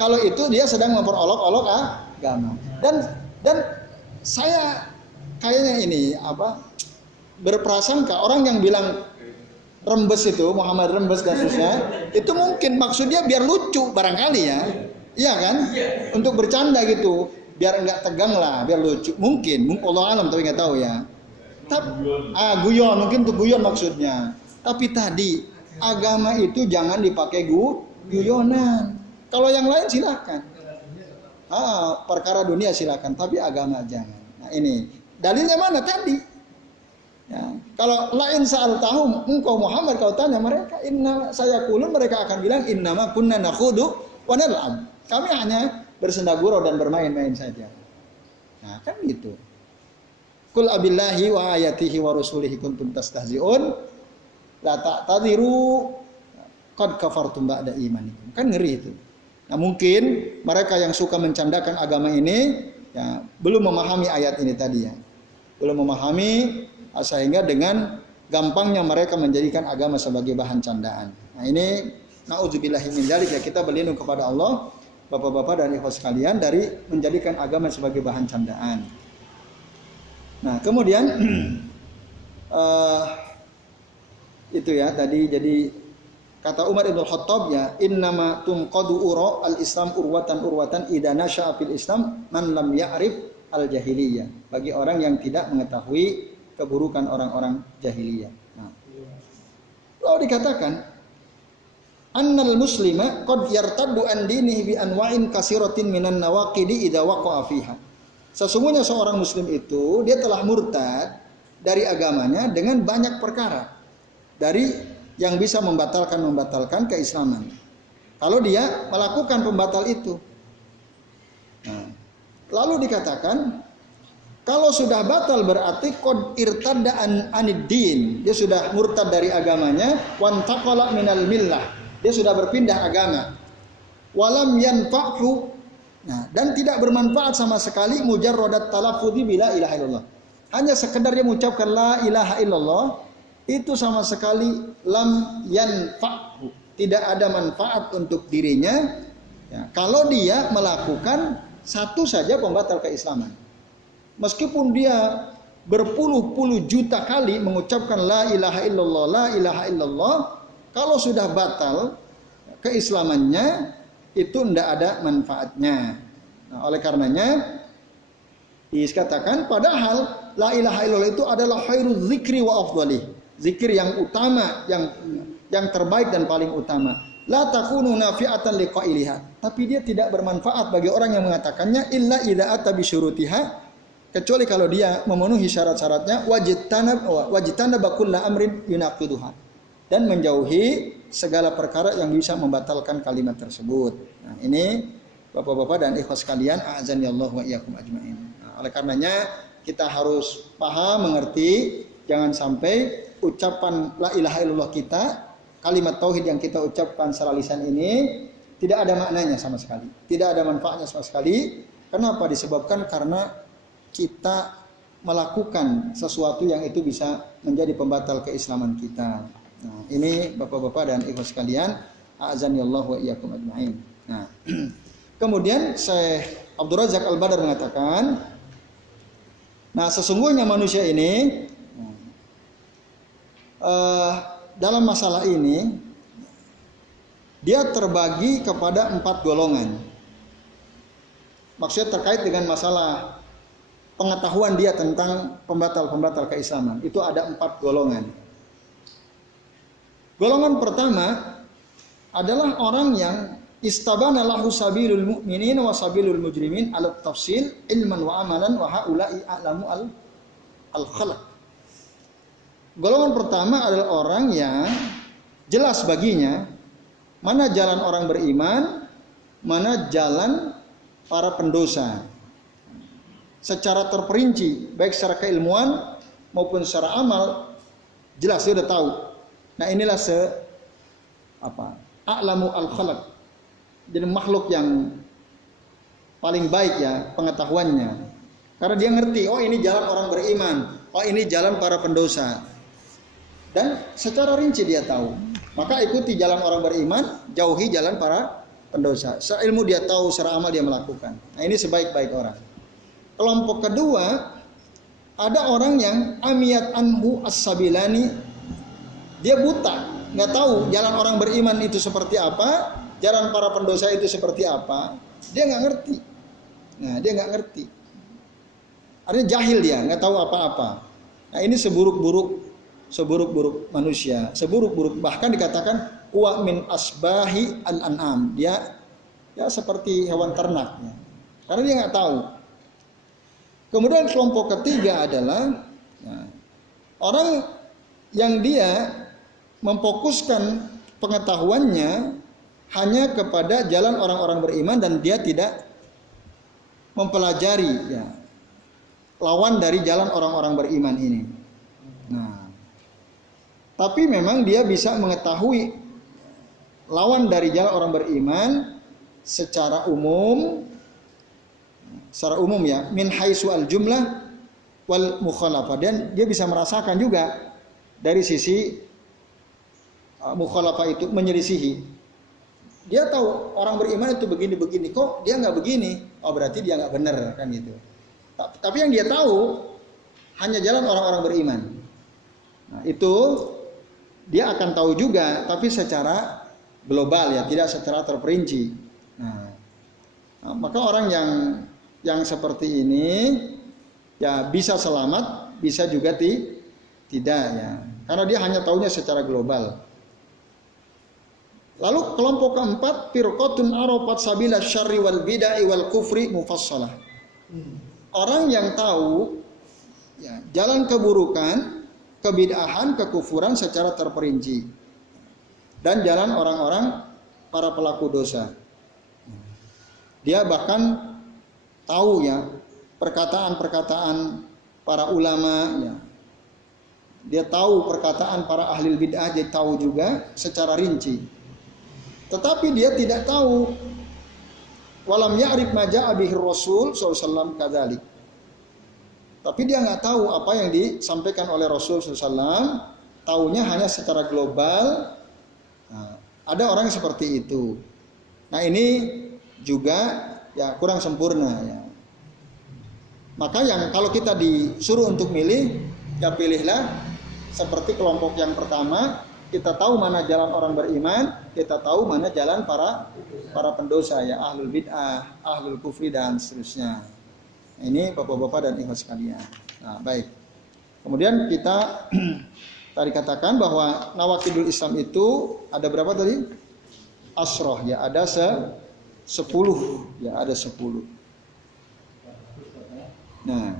kalau itu dia sedang memperolok-olok agama. Dan saya kayaknya ini berprasangka orang yang bilang Rembes itu Muhammad Rembes dan seterusnya itu mungkin maksudnya biar lucu barangkali ya, iya kan? Untuk bercanda gitu, biar nggak tegang lah, biar lucu. Mungkin Allah alam tapi nggak tahu ya. Guyon mungkin tuh guyon maksudnya. Tapi tadi agama itu jangan dipakai guyonan. Kalau yang lain silakan. Perkara dunia silakan, tapi agama jangan. Nah ini dalilnya mana tadi? Ya, kalau lain saal tahum engkau Muhammad kau tanya mereka inna saya kulun, mereka akan bilang innama kunna nakhudu wa nal'ab. Kami hanya bersenda gurau dan bermain-main saja. Nah kan gitu. Qul abillahi wa ayatihi wa rasulihi kuntum tastahzi'un la ta'tadiru qad kafartum ba'da imanikum. Kan ngeri itu. Nah, mungkin mereka yang suka mencandakan agama ini ya belum memahami ayat ini tadi ya. Belum memahami sehingga dengan gampangnya mereka menjadikan agama sebagai bahan candaan. Nah, ini naudzubillahi min dzalik ya, kita berlindung kepada Allah, Bapak-bapak dan ikhwas sekalian, dari menjadikan agama sebagai bahan candaan. Nah, kemudian itu ya tadi, jadi kata Umar ibn Khattab ya, innama tunqadu ura al-islam urwatan idza nasha'a fil islam man lam ya'rif al-jahiliyah. Bagi orang yang tidak mengetahui keburukan orang-orang jahiliyah. Nah, lalu dikatakan annal muslima qad yartaddu an dinihi bi anwa'in kasiratin minan nawaqidi idza waqa'a fiha. Sesungguhnya seorang muslim itu dia telah murtad dari agamanya dengan banyak perkara dari yang bisa membatalkan keislaman. Kalau dia melakukan pembatal itu. Nah, lalu dikatakan Kalau sudah batal berarti qad irtadda anid din. Dia sudah murtad dari agamanya, wantaqala minal millah. Dia sudah berpindah agama. Walam yanfa'hu. Nah, dan tidak bermanfaat sama sekali mujarradat talaffudzi bila ilaha illallah. Hanya sekedar dia mengucapkan la ilaha illallah, itu sama sekali lam yanfa'hu. Tidak ada manfaat untuk dirinya ya, kalau dia melakukan satu saja pembatal keislaman. Meskipun dia berpuluh-puluh juta kali mengucapkan la ilaha illallah, la ilaha illallah, kalau sudah batal keislamannya itu tidak ada manfaatnya. Nah, oleh karenanya dikatakan padahal la ilaha illallah itu adalah khairul zikri wa afdhalih. Zikir yang utama, yang terbaik dan paling utama. La takunu nafi'atan liqailiha. Tapi dia tidak bermanfaat bagi orang yang mengatakannya illa idza ata bi syurutiha, kecuali kalau dia memenuhi syarat-syaratnya wajtanaba kulla amrin yunaqiduha, dan menjauhi segala perkara yang bisa membatalkan kalimat tersebut. Nah, ini Bapak-bapak dan ikhwas sekalian, a'azanillahu wa iyyakum ajmain. Nah, oleh karenanya kita harus paham, mengerti, jangan sampai ucapan la ilaha illallah kita, kalimat tauhid yang kita ucapkan secara lisan ini tidak ada maknanya sama sekali, tidak ada manfaatnya sama sekali. Kenapa? Disebabkan karena kita melakukan sesuatu yang itu bisa menjadi pembatal keislaman kita. Nah, ini Bapak-bapak dan ikhwas sekalian, a'azanillahu wa iyyakum ajmain. Nah, kemudian Syekh Abdul Razak Al-Badar mengatakan, nah sesungguhnya manusia ini dalam masalah ini dia terbagi kepada 4 golongan. Maksudnya terkait dengan masalah pengetahuan dia tentang pembatal-pembatal keislaman. Itu ada 4 golongan. Golongan pertama adalah orang yang istabana lahu sabilul mu'minin wa sabilul mujrimin ala tafsil ilman wa amalan wa haula'i a'lamu al-khalaq. Golongan pertama adalah orang yang jelas baginya mana jalan orang beriman, mana jalan para pendosa. Secara terperinci, baik secara keilmuan maupun secara amal, jelas dia sudah tahu. Nah, inilah a'lamu al-khalaq. Jadi makhluk yang paling baik ya pengetahuannya. Karena dia ngerti, oh ini jalan orang beriman, oh ini jalan para pendosa. Dan secara rinci dia tahu. Maka ikuti jalan orang beriman, jauhi jalan para pendosa. Secara ilmu dia tahu, secara amal dia melakukan. Nah, ini sebaik-baik orang. Kelompok kedua, ada orang yang amiyat anhu as-sabilani. Dia buta, nggak tahu jalan orang beriman itu seperti apa, jalan para pendosa itu seperti apa. Dia nggak ngerti. Nah, dia nggak ngerti. Artinya jahil dia, nggak tahu apa-apa. Nah, ini seburuk-buruk manusia, seburuk-buruk, bahkan dikatakan wa min asbahi al-an'am. Dia ya seperti hewan ternak ya. Karena dia nggak tahu. Kemudian kelompok ketiga adalah ya, orang yang dia memfokuskan pengetahuannya hanya kepada jalan orang-orang beriman dan dia tidak mempelajari ya, lawan dari jalan orang-orang beriman ini. Nah, tapi memang dia bisa mengetahui lawan dari jalan orang beriman secara umum ya, min haitsu al jumlah wal mukhalafah, dan dia bisa merasakan juga dari sisi mukhalafah itu menyelisihi. Dia tahu orang beriman itu begini-begini, kok dia nggak begini, oh berarti dia nggak benar kan gitu. Tapi yang dia tahu hanya jalan orang-orang beriman. Nah, itu dia akan tahu juga, tapi secara global ya, tidak secara terperinci. Nah, maka orang yang seperti ini ya bisa selamat, bisa juga tidak ya, karena dia hanya tahunya secara global. Lalu kelompok keempat, firqatun arafat sabila syarri wal bid'ah wal kufri mufassalah. Orang yang tahu ya, jalan keburukan, kebid'ahan, kekufuran secara terperinci, dan jalan orang-orang para pelaku dosa. Dia bahkan tahu ya perkataan-perkataan para ulama, ya. Dia tahu perkataan para ahli bid'ah, dia tahu juga secara rinci. Tetapi dia tidak tahu walam ya'rif ma ja'a bihi Rasul sallallahu alaihi wasallam kadzalik. Tapi dia nggak tahu apa yang disampaikan oleh Rasul sallallahu alaihi wasallam, taunya hanya secara global. Nah, ada orang seperti itu. Nah, ini juga ya kurang sempurna ya. Maka yang kalau kita disuruh untuk milih, ya pilihlah seperti kelompok yang pertama, kita tahu mana jalan orang beriman, kita tahu mana jalan para pendosa ya, ahlul bid'ah, ahlul kufri dan seterusnya. Nah, ini bapak-bapak dan ikhwan sekalian. Nah, baik. Kemudian kita tadi katakan bahwa nawaqidul Islam itu ada berapa tadi? Asroh ya, ada 10 ya, ada 10. Nah,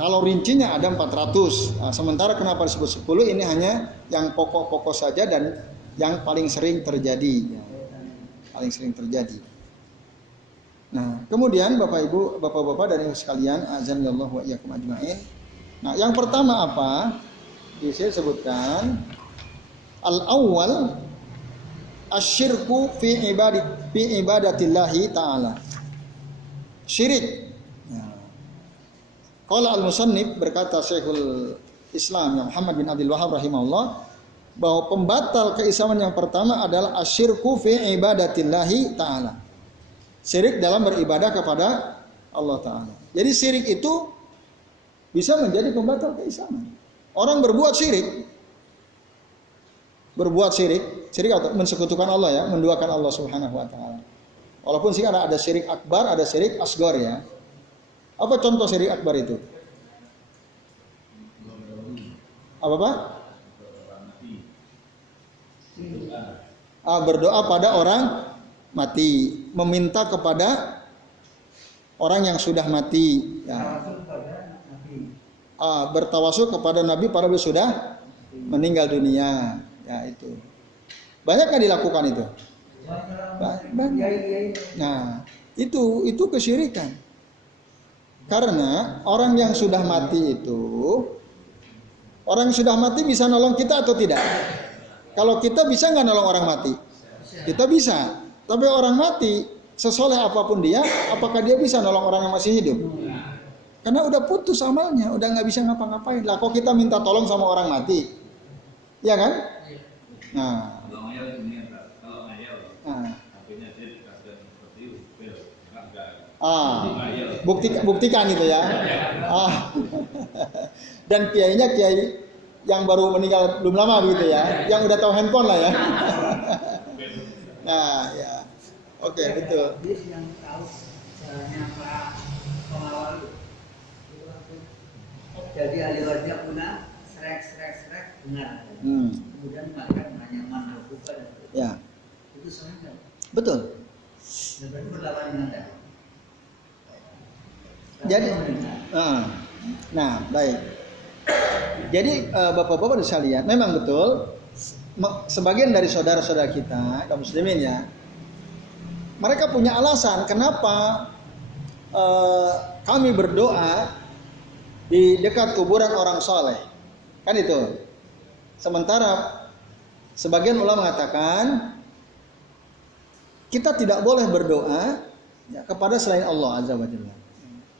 kalau rincinya ada 400. Nah, sementara kenapa disebut 10? Ini hanya yang pokok-pokok saja dan yang paling sering terjadi. Ya. Paling sering terjadi. Nah, kemudian Bapak Ibu, Bapak-bapak dan Ibu sekalian, azanillahu wa iyyakum ajmain. Nah, yang pertama apa? Saya sebutkan al-awwal asyirku fi ibadatillahi ta'ala. Syirik. Qala al-musannif, berkata Syekhul Islam yang Muhammad bin Abdul Wahhab rahimahullah, bahwa pembatal keislaman yang pertama adalah asyirku fi ibadatillahi ta'ala. Syirik dalam beribadah kepada Allah Ta'ala. Jadi syirik itu bisa menjadi pembatal keislaman. Orang berbuat syirik atau mensekutukan Allah ya, menduakan Allah Subhanahu wa taala. Walaupun sih ada syirik akbar, ada syirik asghar ya. Apa contoh syirik akbar itu? Apa Pak? Berdoa pada orang mati, meminta kepada orang yang sudah mati. Ya. Bertawasul kepada Nabi pada sudah meninggal dunia. Ya itu. Banyak kan dilakukan itu? Banyak. Nah, itu kesyirikan. Karena orang yang sudah mati itu, orang yang sudah mati bisa nolong kita atau tidak? Kalau kita bisa nggak nolong orang mati? Kita bisa. Tapi orang mati, sesoleh apapun dia, apakah dia bisa nolong orang yang masih hidup? Karena udah putus amalnya, udah nggak bisa ngapa-ngapain. Lah kok kita minta tolong sama orang mati? Ya kan? Nah. Buktikan itu ya. Dan kiainya kiai yang baru meninggal belum lama begitu ya, yang udah tahu handphone lah ya. Nah ya, oke betul. Yang tahu caranya para pengawal itu. Jadi alirannya punya serek dengar. Kemudian makan hanya mana buka dan ya. Itu sama. Betul. Dan berlawan dengan dia. Jadi, nah baik. Jadi bapak-bapak dan sekalian, memang betul. Sebagian dari saudara-saudara kita, kaum muslimin ya, mereka punya alasan kenapa kami berdoa di dekat kuburan orang soleh, kan itu. Sementara sebagian ulama mengatakan kita tidak boleh berdoa ya, kepada selain Allah Azza wa Jalla.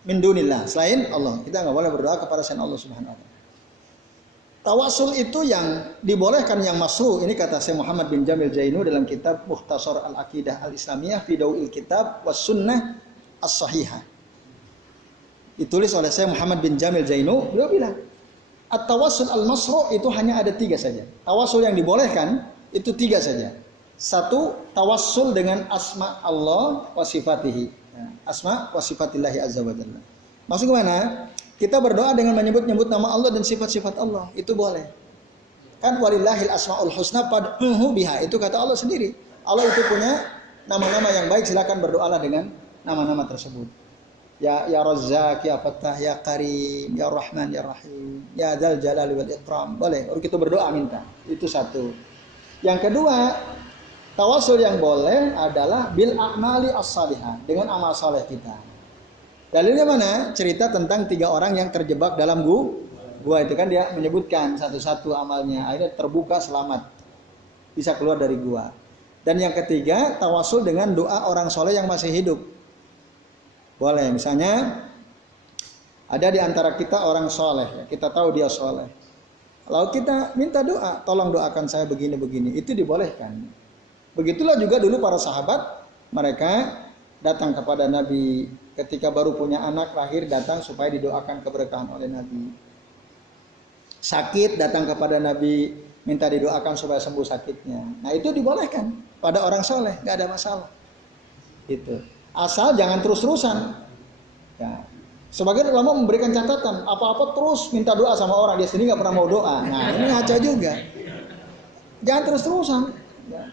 Min dunillah, selain Allah. Kita nggak boleh berdoa kepada selain Allah Subhanahu wa taala. Tawasul itu yang dibolehkan, yang masruh. Ini kata Syekh Muhammad bin Jamil Jainu dalam kitab Mukhtasar Al-Aqidah Al-Islamiyah fi Dawil Kitab was Sunnah As-Sahihah. Ditulis oleh Syekh Muhammad bin Jamil Jainu, beliau bilang, at-tawassul al-masru' itu hanya ada 3 saja. Tawasul yang dibolehkan itu 3 saja. 1, tawassul dengan asma Allah wa sifatihi. Asma wa sifatillahi azza wa jalla. Maksud gimana? Kita berdoa dengan menyebut-nyebut nama Allah dan sifat-sifat Allah. Itu boleh. Kan walillahil asmaul husna fad'uhu biha. Itu kata Allah sendiri. Allah itu punya nama-nama yang baik, silakan berdoalah dengan nama-nama tersebut. Ya Razzaq, ya Fattah, ya Karim, ya Rahman, ya Rahim, ya Dzal Jalali wal Ikram. Boleh. Kita berdoa minta. Itu 1. Yang kedua, tawasul yang boleh adalah bil a'mali as-salihah, dengan amal saleh kita. Dalilnya mana? Cerita tentang 3 orang yang terjebak dalam gua itu kan dia menyebutkan satu-satu amalnya, akhirnya terbuka selamat, bisa keluar dari gua. Dan yang ketiga, tawasul dengan doa orang soleh yang masih hidup. Boleh, misalnya ada di antara kita orang soleh, kita tahu dia soleh, lalu kita minta doa, tolong doakan saya begini-begini, itu dibolehkan. Begitulah juga dulu para sahabat, mereka datang kepada Nabi ketika baru punya anak lahir, datang supaya didoakan keberkahan oleh Nabi. Sakit datang kepada Nabi, minta didoakan supaya sembuh sakitnya. Nah itu dibolehkan pada orang soleh, nggak ada masalah. Itu asal jangan terus-terusan. Ya. Sebagian ulama memberikan catatan, apa-apa terus minta doa sama orang, dia sendiri nggak pernah mau doa. Nah ini ngaco juga. Jangan terus-terusan. Ya.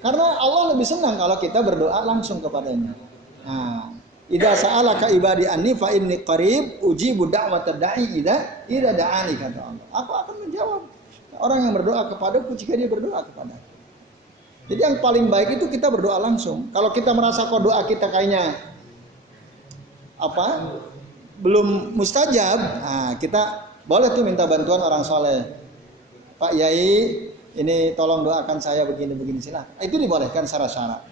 Karena Allah lebih senang kalau kita berdoa langsung kepadanya. Nah, idza sa'alaka ibadi anni fa inni qarib ujibu da'watad da'i idza da'ani, kata Allah. Aku akan menjawab orang yang berdoa kepadaku jika dia berdoa kepadaku. Jadi yang paling baik itu kita berdoa langsung. Kalau kita merasa kok doa kita kayaknya belum mustajab, nah kita boleh tuh minta bantuan orang soleh. Pak Yai, ini tolong doakan saya begini-begini, silakan. Itu dibolehkan secara syarat.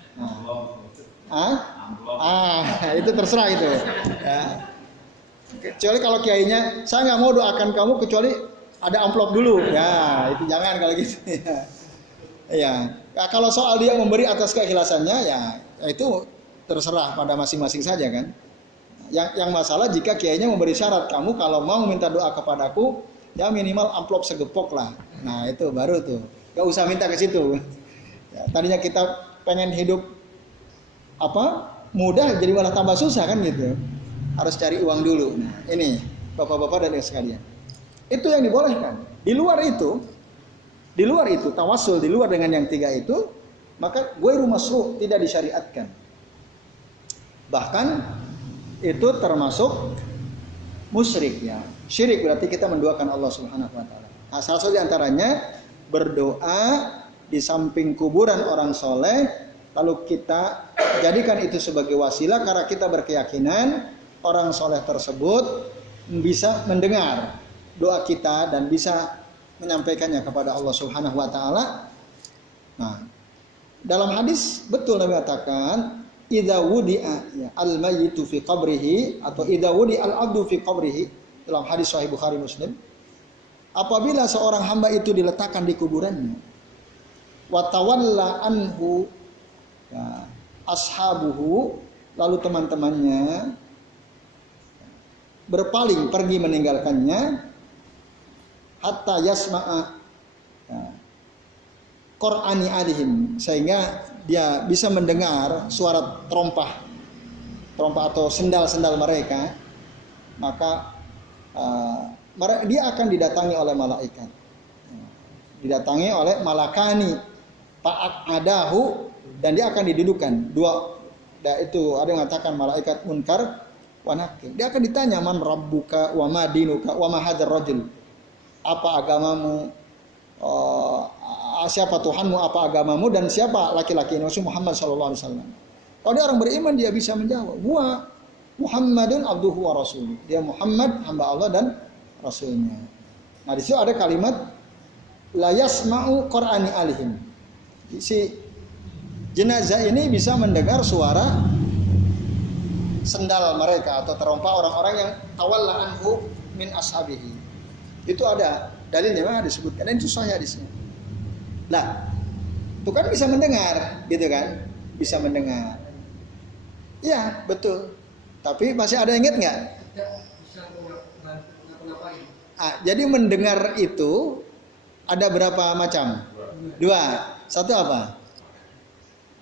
Itu terserah itu. Ya. Kecuali kalau kiainya, saya nggak mau doakan kamu kecuali ada amplop dulu. Ya, itu jangan kalau gitu. Ya. Ya, kalau soal dia memberi atas keikhlasannya, ya itu terserah pada masing-masing saja kan. Yang masalah jika kiainya memberi syarat, kamu kalau mau minta doa kepadaku, ya minimal amplop segepok lah. Nah itu baru tuh, gak usah minta ke situ. Ya, tadinya kita pengen hidup mudah, jadi malah tambah susah kan gitu. Harus cari uang dulu. Nah ini bapak-bapak dan ibu sekalian, itu yang dibolehkan. Di luar itu tawasul di luar dengan yang 3 itu, maka ghairu masyru', tidak disyariatkan. Bahkan itu termasuk musyrik ya. Syirik berarti kita menduakan Allah Subhanahu wa taala. Nah, salah satu di antaranya berdoa di samping kuburan orang soleh, lalu kita jadikan itu sebagai wasilah karena kita berkeyakinan orang soleh tersebut bisa mendengar doa kita dan bisa menyampaikannya kepada Allah Subhanahu wa taala. Nah, dalam hadis betul Nabi katakan, idza wudi'a ya, al-mayyitu fi qabrihi, atau idza wudi'a al-'abdu fi qabrihi, dalam hadis sahih Bukhari Muslim, apabila seorang hamba itu diletakkan di kuburannya, wa tawalla anhu ya, ashabuhu, lalu teman-temannya berpaling pergi meninggalkannya, hatta yasma'a ya, qur'ani alihim, sehingga dia bisa mendengar suara terompah atau sendal-sendal mereka, maka dia akan didatangi oleh malaikat, didatangi oleh malakani fa'adahu, dan dia akan didudukkan itu ada yang mengatakan malaikat munkar wa nakir. Dia akan ditanya, man rabbuka wa ma dinuka wa ma hadzal rajul, apa agamamu, siapa Tuhanmu, apa agamamu, dan siapa laki-laki ini, Muhammad sallallahu alaihi wasallam. Kalau dia orang beriman, dia bisa menjawab, wa Muhammadun abduhu wa rasuluh, dia Muhammad hamba Allah dan rasulnya. Nah di situ ada kalimat la yasma'u qur'ani alihim, si jenazah ini bisa mendengar suara sendal mereka atau terompah orang-orang yang tawalla anhu min ashabihi. Itu ada dalilnya, memang disebutkan, dan itu sahih hadisnya. Nah, itu kan bisa mendengar, gitu kan? Bisa mendengar. Ya, betul. Tapi masih ada yang ingat nggak? Jadi mendengar itu ada berapa macam? 2. Satu apa?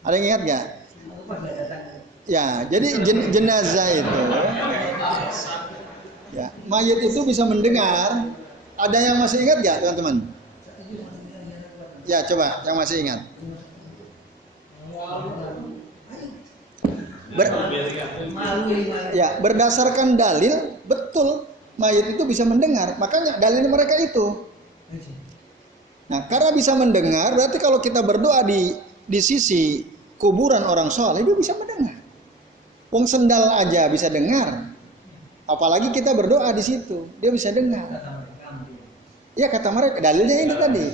Ada yang ingat nggak? Ya, jadi jenazah itu, ya, mayit itu bisa mendengar. Ada yang masih ingat nggak, teman-teman? Ya, coba yang masih ingat. Berdasarkan dalil, betul mayit itu bisa mendengar. Makanya dalil mereka itu. Nah, karena bisa mendengar, berarti kalau kita berdoa di sisi kuburan orang soleh, dia bisa mendengar. Wong sendal aja bisa dengar. Apalagi kita berdoa di situ, dia bisa dengar. Ya kata mereka, dalilnya ini tadi.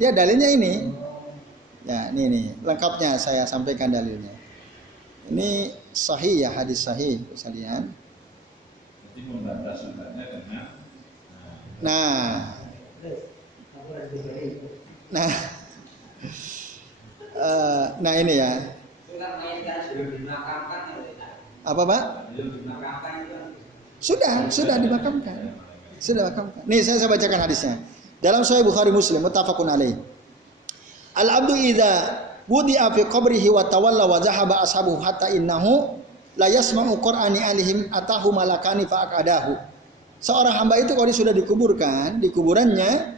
Ya dalilnya ini. Ya ini lengkapnya saya sampaikan dalilnya. Ini sahih ya, hadis sahih sekalian. Jadi membatas sudahnya dengan nah ini ya. Apa Pak? Sudah dimakamkan. Sudah dimakamkan. Nih saya bacakan hadisnya. Dalam Sahih Bukhari Muslim muttafaqun alaih. Al-abdu idza wudi'a fi qabrihi wa tawalla wa zahaba ashabuhu hatta innahu la yasma'u qur'ani alihim atahu malakani fa aqadahu. Seorang hamba itu kalau dia sudah dikuburkan di kuburannya,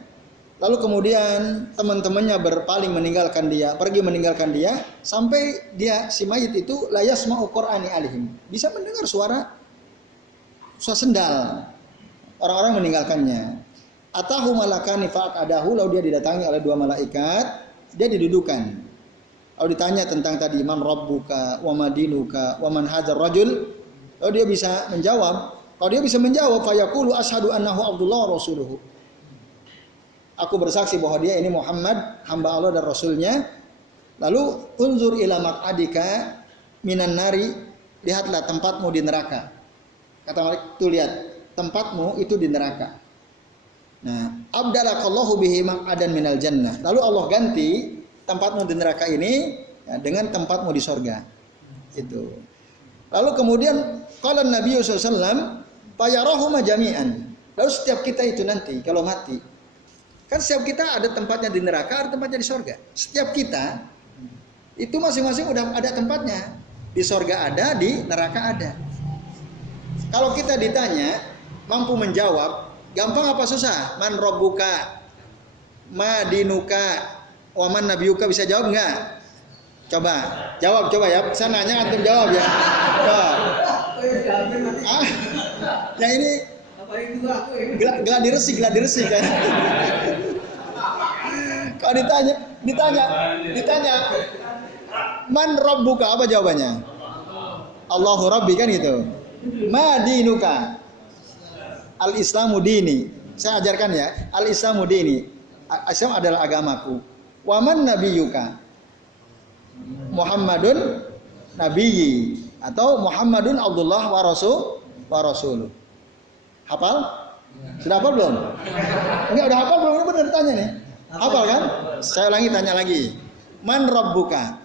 lalu kemudian teman-temannya berpaling meninggalkan dia, pergi meninggalkan dia, sampai dia si mayit itu la yasma'u qur'ani alihim, bisa mendengar suara sendal orang-orang meninggalkannya. Atahu malakani fa aqadahu, lalu dia didatangi oleh dua malaikat, dia didudukan. Lalu ditanya tentang tadi man rabbuka wa madinuka wa man hadzal rajul, lalu dia bisa menjawab. Kalau dia bisa menjawab, fayaqulu asyhadu annahu Abdullah wa rasuluhu. Aku bersaksi bahwa dia ini Muhammad, hamba Allah dan Rasulnya. Lalu unzur ila maq'adika minan nari, lihatlah tempatmu di neraka. Kata malaikat itu, lihat tempatmu itu di neraka. Nah, abdalakallahu bihi maq'adan minal jannah. Lalu Allah ganti tempatmu di neraka ini ya, dengan tempatmu di sorga. Itu. Lalu kemudian qala Nabi sallallahu alaihi wasallam fayarahuma jami'an. Lalu setiap kita itu nanti kalau mati, kan setiap kita ada tempatnya di neraka, ada tempatnya di sorga. Setiap kita itu masing-masing udah ada tempatnya. Di sorga ada, di neraka ada. Kalau kita ditanya, mampu menjawab, gampang apa susah? Man rabbuka, ma dinuka, wa man nabiyuka, bisa jawab enggak? Coba, jawab coba ya. Saya nanya antum jawab ya. Coba. Yang ini gladi resi kan. Kalau ditanya, man rabbuka, apa jawabannya? Allahu rabbi, kan gitu. Ma dinuka, al-islamu dini. Saya ajarkan ya, al-islamu dini. Islam adalah agamaku. Wa man nabiyuka, Muhammadun nabiyyi, atau Muhammadun Abdullah wa rasuluh. Hafal? Sudah hafal belum? Enggak, udah hafal belum? Benar tanya nih. Hafal kan? Saya ulangi, tanya lagi. Man rabbuka?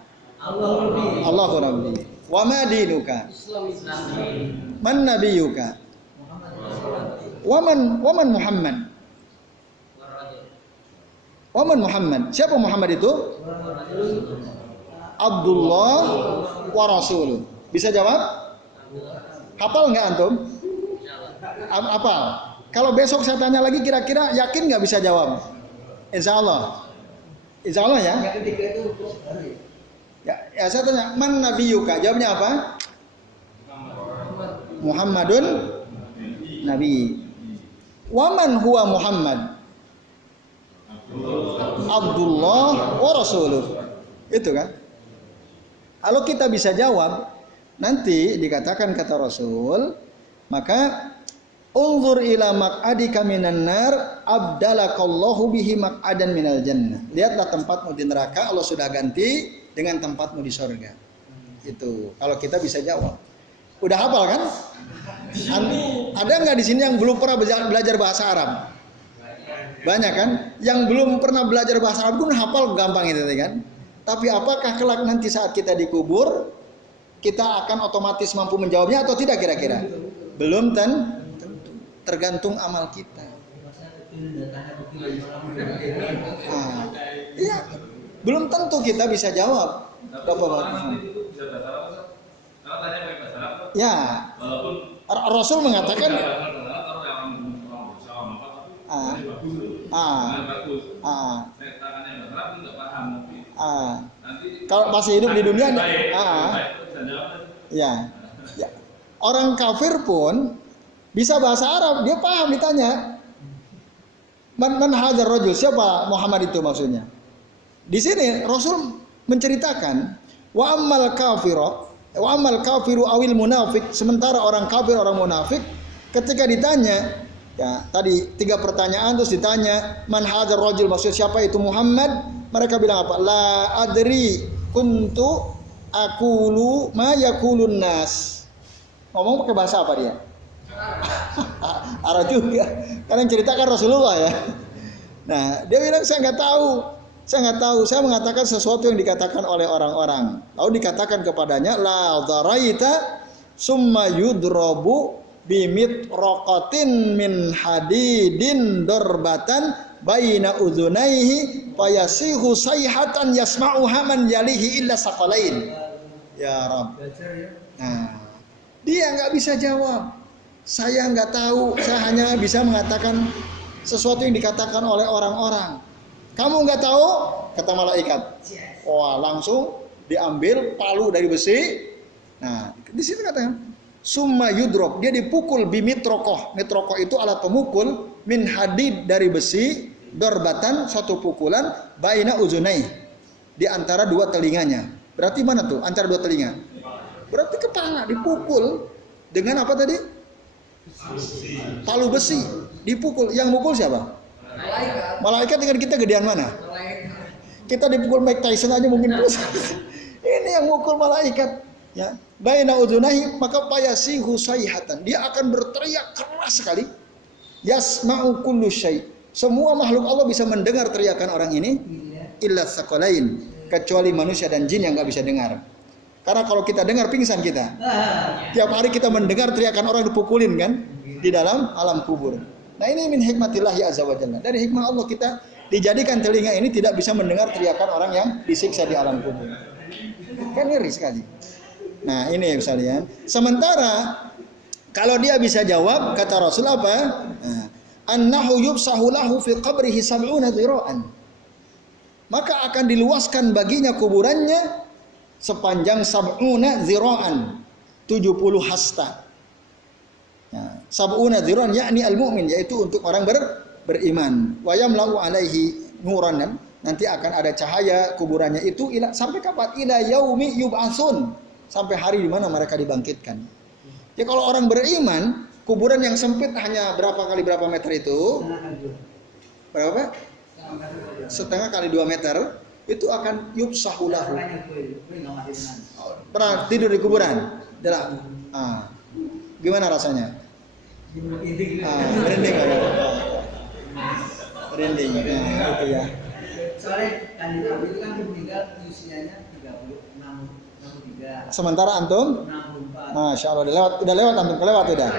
Allahu rabbi. Wa ma dinuka? Man nabiyuka? Wa man Muhammad? Wa man Muhammad? Siapa Muhammad itu? Abdullah wa rasuluh. Bisa jawab? Hafal nggak antum? Hafal. Kalau besok saya tanya lagi, kira-kira yakin nggak bisa jawab? Insya Allah. Insya Allah ya. Ya saya tanya, man nabiyuka? Jawabnya apa? Muhammadun nabi. Wa man huwa Muhammad? Abdullah wa rasuluh. Itu kan? Kalau kita bisa jawab, nanti dikatakan kata Rasul, maka unzur ila maq'adika minan nar abdalakallahu bihi maq'adan minal jannah. Lihatlah tempatmu di neraka, Allah sudah ganti dengan tempatmu di surga. Itu kalau kita bisa jawab. Udah hafal kan? Ada nggak di sini yang belum pernah belajar bahasa Arab? Banyak kan? Yang belum pernah belajar bahasa Arab pun hafal gampang itu kan? Tapi apakah kelak nanti saat kita dikubur, kita akan otomatis mampu menjawabnya atau tidak kira-kira? Belum tentu. Tergantung amal kita. Iya, belum tentu kita bisa jawab. Ya, Rasul mengatakan. Kalau masih hidup di dunia, ya. Orang kafir pun bisa bahasa Arab, dia paham ditanya. Man hadzal rajul, siapa Muhammad itu maksudnya? Di sini Rasul menceritakan wa ammal kafiru, Wa amal kafiru awil munafik, sementara orang kafir, orang munafik ketika ditanya, ya tadi 3 pertanyaan terus ditanya man hadzal rajul, maksud siapa itu Muhammad, mereka bilang apa? La adri kuntu aqulu ma yaqulun nas. Ngomong pakai bahasa apa dia? Arab juga. Karena ceritakan Rasulullah ya. Nah, dia bilang saya nggak tahu. Saya mengatakan sesuatu yang dikatakan oleh orang-orang. Lalu dikatakan kepadanya la dharaita summa yudrabu bimit roqatin min hadidin darbatan baina udhunaihi fayasihu sayhatan yasma'uha man yalihi illa saqalain. Ya Rabb. Nah, dia nggak bisa jawab. Saya nggak tahu. Saya hanya bisa mengatakan sesuatu yang dikatakan oleh orang-orang. Kamu nggak tahu? Kata malaikat. Wah, langsung diambil palu dari besi. Nah, di situ katanya summa yudrob, dia dipukul bimitrokoh. Mitrokoh itu alat pemukul, min hadid dari besi, dorbatan satu pukulan, baina uzunai, di antara 2 telinganya. Berarti mana tuh antara 2 telinga? Berarti kepala dipukul dengan apa tadi? Palu besi dipukul. Yang mukul siapa? Malaikat. Dengan kita gedean mana? Kita dipukul Mike Tyson aja mungkin pusat. Ini yang mukul malaikat. Ya, baina udhunahi, maka payasihu sayhatan, dia akan berteriak keras sekali. Yasma'u kullu syai', semua makhluk Allah bisa mendengar teriakan orang ini, illa tsaqalain, kecuali manusia dan jin yang nggak bisa dengar. Karena kalau kita dengar pingsan kita. Tiap hari kita mendengar teriakan orang dipukulin kan di dalam alam kubur. Nah, ini min hikmatillah ya azza wa jalla. Dari hikmah Allah kita dijadikan telinga ini tidak bisa mendengar teriakan orang yang disiksa di alam kubur. Kan ngeri sekali. Nah, ini misalnya. Sementara kalau dia bisa jawab, kata Rasul apa? Nah, annahu yubsahu lahu fi qabrihi sab'una dhira'an. Maka akan diluaskan baginya kuburannya sepanjang sab'una dhira'an, 70 hasta. Nah, sab'una dhira'an yakni al-mu'min, yaitu untuk orang beriman. Wa yamla'u alaihi nuran, nanti akan ada cahaya kuburannya itu sampai kapan? Ila yaumi yub'atsun, sampai hari di mana mereka dibangkitkan. Ya kalau orang beriman, kuburan yang sempit hanya berapa meter itu? Berapa? Setengah kali 2 meter, itu akan yubsahu lahu. Pernah tidur di kuburan? Gimana rasanya? Merinding. Merinding. Nah, itu ya. Soalnya kanjeng Nabi itu kan meninggal usianya 33. Sementara antum? 64. Masya Allah, udah lewat antum, kelewat udah.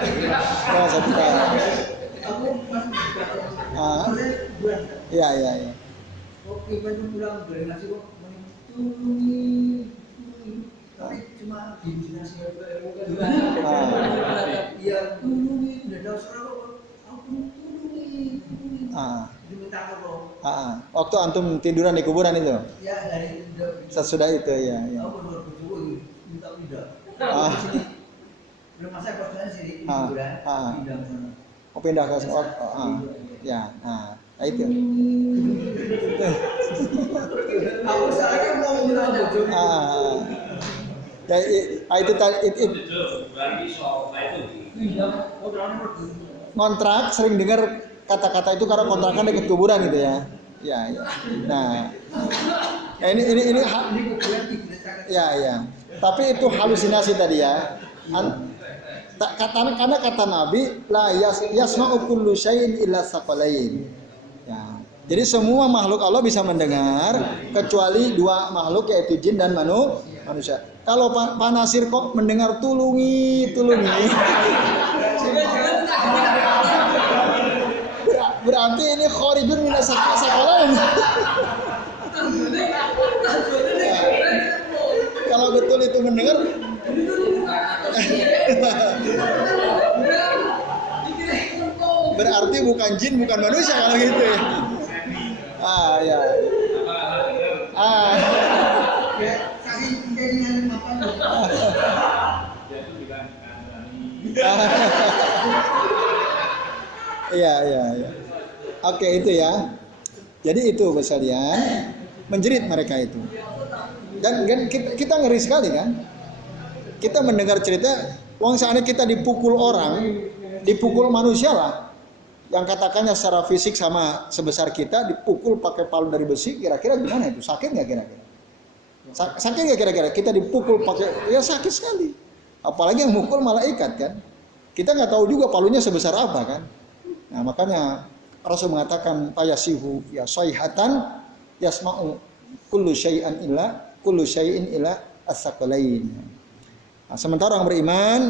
Oh, satu kali. Aku Iya. Oke, bantu pulang dari nasi kok tulungi. Tapi cuma dimajinasi juga. Iya, tulungi, udah ada suara kok. Aku tulungi. Diminta tolong. Waktu antum tiduran di kuburan itu? Ya, dari sesudah itu ya. Aku baru minta pindah. Belum masa perjalanan sini kuburan, pindah ke sana. Oh, pindah ke sana. Ya. Nah, itu. Aku sekarang mau bilang bojo. Ya, itu kontrak, sering dengar kata-kata itu karena kontrakan dekat kuburan gitu ya. Ya. Nah, ya ini ya. Tapi itu halusinasi tadi ya. Karena kata Nabi la yasma'u kullu syai'in illa tsaqalain. Ya. Jadi semua makhluk Allah bisa mendengar kecuali 2 makhluk yaitu jin dan manusia. Kalau Pak Nasir kok mendengar tulungi. Berarti ini khorijun minas tsaqalain. Kalau betul itu mendengar, berarti bukan jin, bukan manusia kalau gitu ya. Ya. Iya. Oke, itu ya. Jadi itu sekalian, menjerit mereka itu. Dan kita ngeri sekali kan. Kita mendengar cerita, uang seandainya kita dipukul orang, dipukul manusia lah, yang katakannya secara fisik sama sebesar kita, dipukul pakai palu dari besi, kira-kira gimana itu? Sakit nggak kira-kira? Sakit nggak kira-kira? Kita dipukul pakai, ya sakit sekali. Apalagi yang mukul malaikat kan? Kita nggak tahu juga palunya sebesar apa kan? Nah makanya Rasul mengatakan payasihu ya sayhatan yasma'u kullu syai'in illa as-sakalain. Nah, sementara orang beriman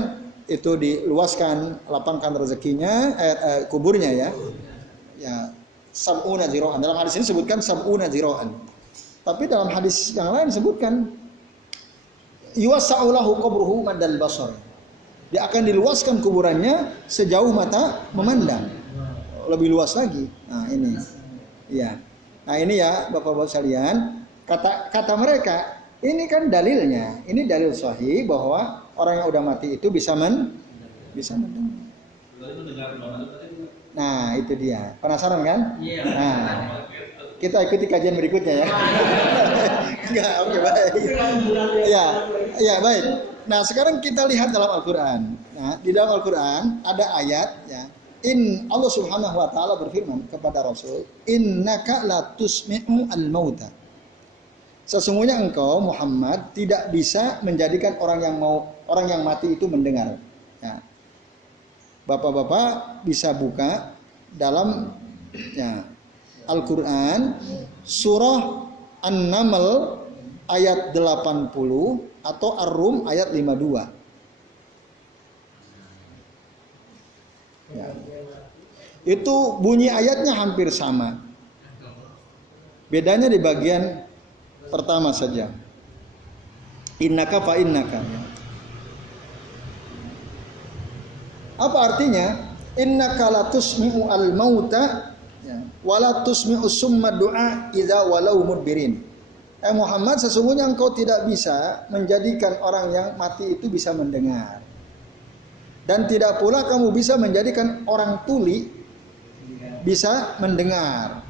itu diluaskan, lapangkan rezekinya, kuburnya ya. Ya, sab'una zira'an. Dalam hadis ini sebutkan sab'una zira'an. Tapi dalam hadis yang lain sebutkan yuwassa'u lahu qabruhu maddal basar. Dia akan diluaskan kuburannya sejauh mata memandang. Lebih luas lagi. Nah, ini. Ya. Nah, ini ya Bapak-bapak sekalian, kata mereka, ini kan dalilnya. Ini dalil sahih bahwa orang yang udah mati itu bisa mendengar. Nah, itu dia. Penasaran kan? Iya. Nah, kita ikuti kajian berikutnya ya. Enggak, oke, baik. Ya, baik. Nah, sekarang kita lihat dalam Al-Qur'an. Nah, di dalam Al-Qur'an ada ayat ya. Allah Subhanahu wa taala berfirman kepada Rasul, "Innaka la tusmi'u al-mauta." Sesungguhnya engkau Muhammad tidak bisa menjadikan orang yang mati itu mendengar. Ya. Bapak-bapak bisa buka dalam ya, Al-Quran surah An-Naml ayat 80 atau Ar-Rum ayat 52. Ya. Itu bunyi ayatnya hampir sama. Bedanya di bagian pertama saja. Innaka fa innaka. Apa artinya? Innaka la tusmi'u al-mauta wa la tusmi'u summa du'a idza walau mudbirin. Muhammad, sesungguhnya engkau tidak bisa menjadikan orang yang mati itu bisa mendengar. Dan tidak pula kamu bisa menjadikan orang tuli bisa mendengar.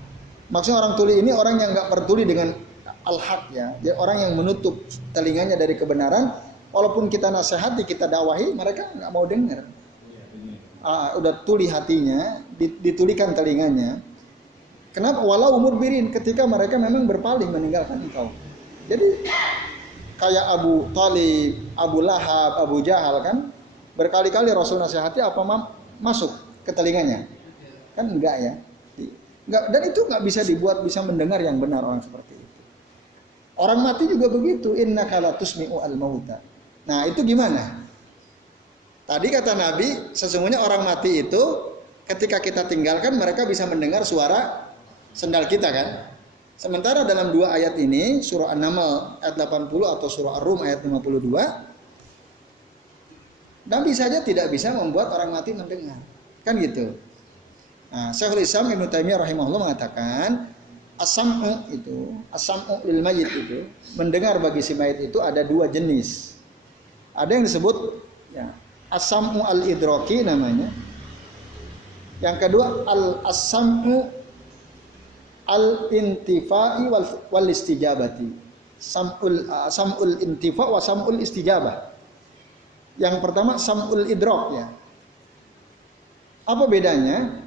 Maksudnya orang tuli ini orang yang enggak peduli dengan al-haq ya. Dia orang yang menutup telinganya dari kebenaran. Walaupun kita nasihati, kita dakwahi, mereka enggak mau dengar. Udah tuli hatinya, ditulikan telinganya. Kenapa? Walau mudbirin, ketika mereka memang berpaling meninggalkan engkau. Jadi kayak Abu Talib, Abu Lahab, Abu Jahal kan, berkali-kali Rasul nasihati apa masuk ke telinganya? Kan enggak ya. Enggak, dan itu enggak bisa dibuat bisa mendengar yang benar orang seperti itu. Orang mati juga begitu, innaka la tusmi'u al-mauta. Nah, itu gimana? Tadi kata Nabi, sesungguhnya orang mati itu ketika kita tinggalkan mereka bisa mendengar suara sendal kita kan. Sementara dalam dua ayat ini, surah An-Naml ayat 80 atau surah Ar-Rum ayat 52, Nabi saja tidak bisa membuat orang mati mendengar. Kan gitu. Nah, Syekhul Islam Ibnu Taimiyah rahimahullah mengatakan as-sam'u lil mayyit itu, mendengar bagi si mayit itu ada dua jenis. Ada yang disebut ya, as-sam'u al-idraki namanya. Yang kedua as-sam'u al-intifa'i wal istijabati. Sam'ul intifa' wa sam'ul istijabah. Yang pertama sam'ul idrak ya. Apa bedanya?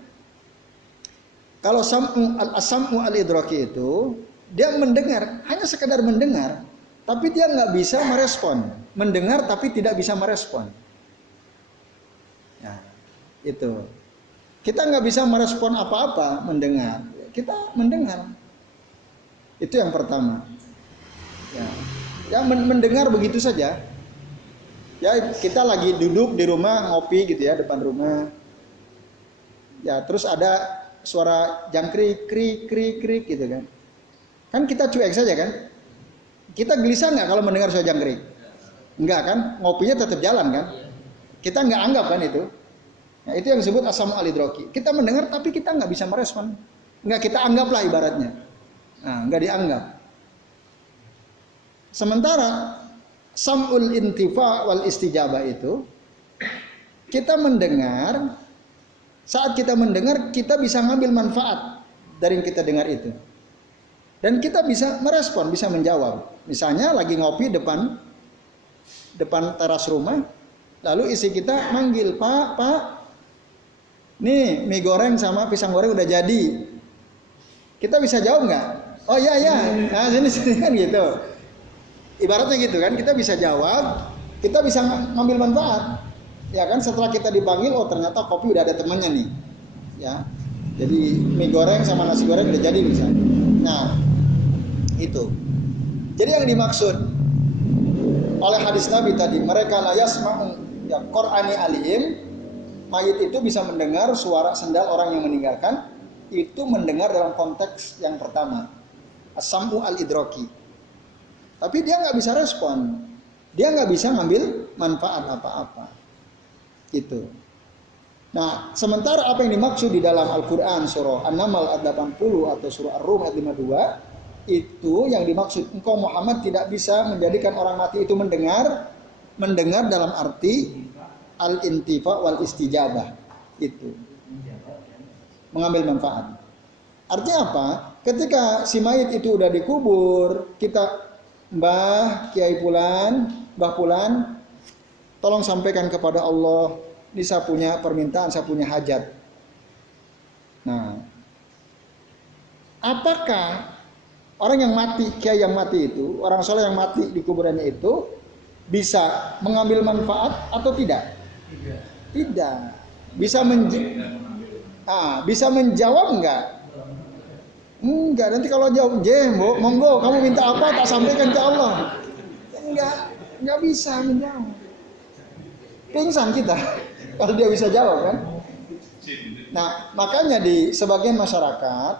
Kalau sam'u al-idraki itu dia mendengar, hanya sekedar mendengar, tapi dia nggak bisa merespon. Mendengar tapi tidak bisa merespon. Ya, itu. Kita nggak bisa merespon apa-apa mendengar. Kita mendengar. Itu yang pertama. Ya mendengar begitu saja. Ya kita lagi duduk di rumah ngopi gitu ya depan rumah. Ya terus ada suara jangkrik, krik gitu kan. Kan kita cuek saja kan. Kita gelisah nggak kalau mendengar suara jangkrik? Enggak kan? Ngopinya tetap jalan kan? Kita nggak anggap kan itu. Nah, itu yang disebut as-sam'u al-idraki. Kita mendengar tapi kita nggak bisa merespon. Nggak kita anggaplah ibaratnya. Nah, nggak dianggap. Sementara sam'ul intifa wal istijabah itu kita mendengar. Saat kita mendengar, kita bisa ngambil manfaat dari yang kita dengar itu. Dan kita bisa merespon, bisa menjawab. Misalnya lagi ngopi depan depan teras rumah, lalu istri kita manggil, Pak, nih mie goreng sama pisang goreng udah jadi. Kita bisa jawab nggak? Oh iya, nah sini kan gitu. Ibaratnya gitu kan, kita bisa jawab, kita bisa ngambil manfaat. Ya kan, setelah kita dipanggil, oh ternyata kopi udah ada temannya nih. Ya, jadi mie goreng sama nasi goreng udah jadi misalnya. Nah, itu. Jadi yang dimaksud oleh hadis Nabi tadi, mereka la yasma'u ya Qur'ani alihim, mayit itu bisa mendengar suara sendal orang yang meninggalkan, itu mendengar dalam konteks yang pertama, as-sam'u al-idraki. Tapi dia nggak bisa respon, dia nggak bisa ngambil manfaat apa-apa, gitu. Nah, sementara apa yang dimaksud di dalam Al-Quran surah An-Naml ayat 80 atau surah Ar-Rum ayat 52, itu yang dimaksud engkau Muhammad tidak bisa menjadikan orang mati itu mendengar dalam arti al-intifa wal istijabah, itu mengambil manfaat. Artinya apa? Ketika si mayit itu udah dikubur, kita Mbah Kiai Pulan, Mbah Pulan, tolong sampaikan kepada Allah, ini saya punya permintaan, saya punya hajat. Nah, apakah orang yang mati, kiai yang mati itu, orang soleh yang mati di kuburannya itu bisa mengambil manfaat atau tidak? Tidak. Bisa menjawab enggak? Enggak. Nanti kalau jawab, monggo, kamu minta apa tak sampaikan ke Allah. Enggak bisa menjawab. Pingsan kita kalau dia bisa jawab kan. Nah, makanya di sebagian masyarakat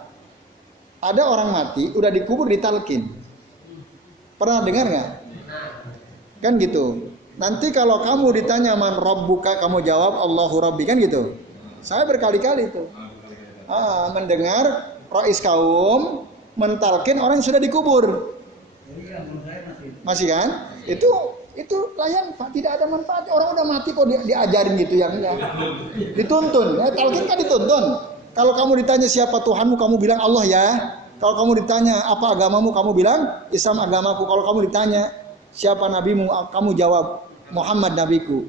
ada orang mati udah dikubur ditalkin. Pernah dengar nggak? Kan gitu. Nanti kalau kamu ditanya man rabbuka, kamu jawab Allahu Rabbi, kan gitu. Saya berkali-kali itu mendengar rais kaum mentalkin orang yang sudah dikubur. Masih kan? Itu layan Pak, tidak ada manfaat. Orang udah mati kok diajarin gitu yang enggak. Dituntun. Talkin kan dituntun. Kalau kamu ditanya siapa Tuhanmu, kamu bilang Allah ya. Kalau kamu ditanya apa agamamu, kamu bilang Islam agamaku. Kalau kamu ditanya siapa nabimu, kamu jawab Muhammad nabiku.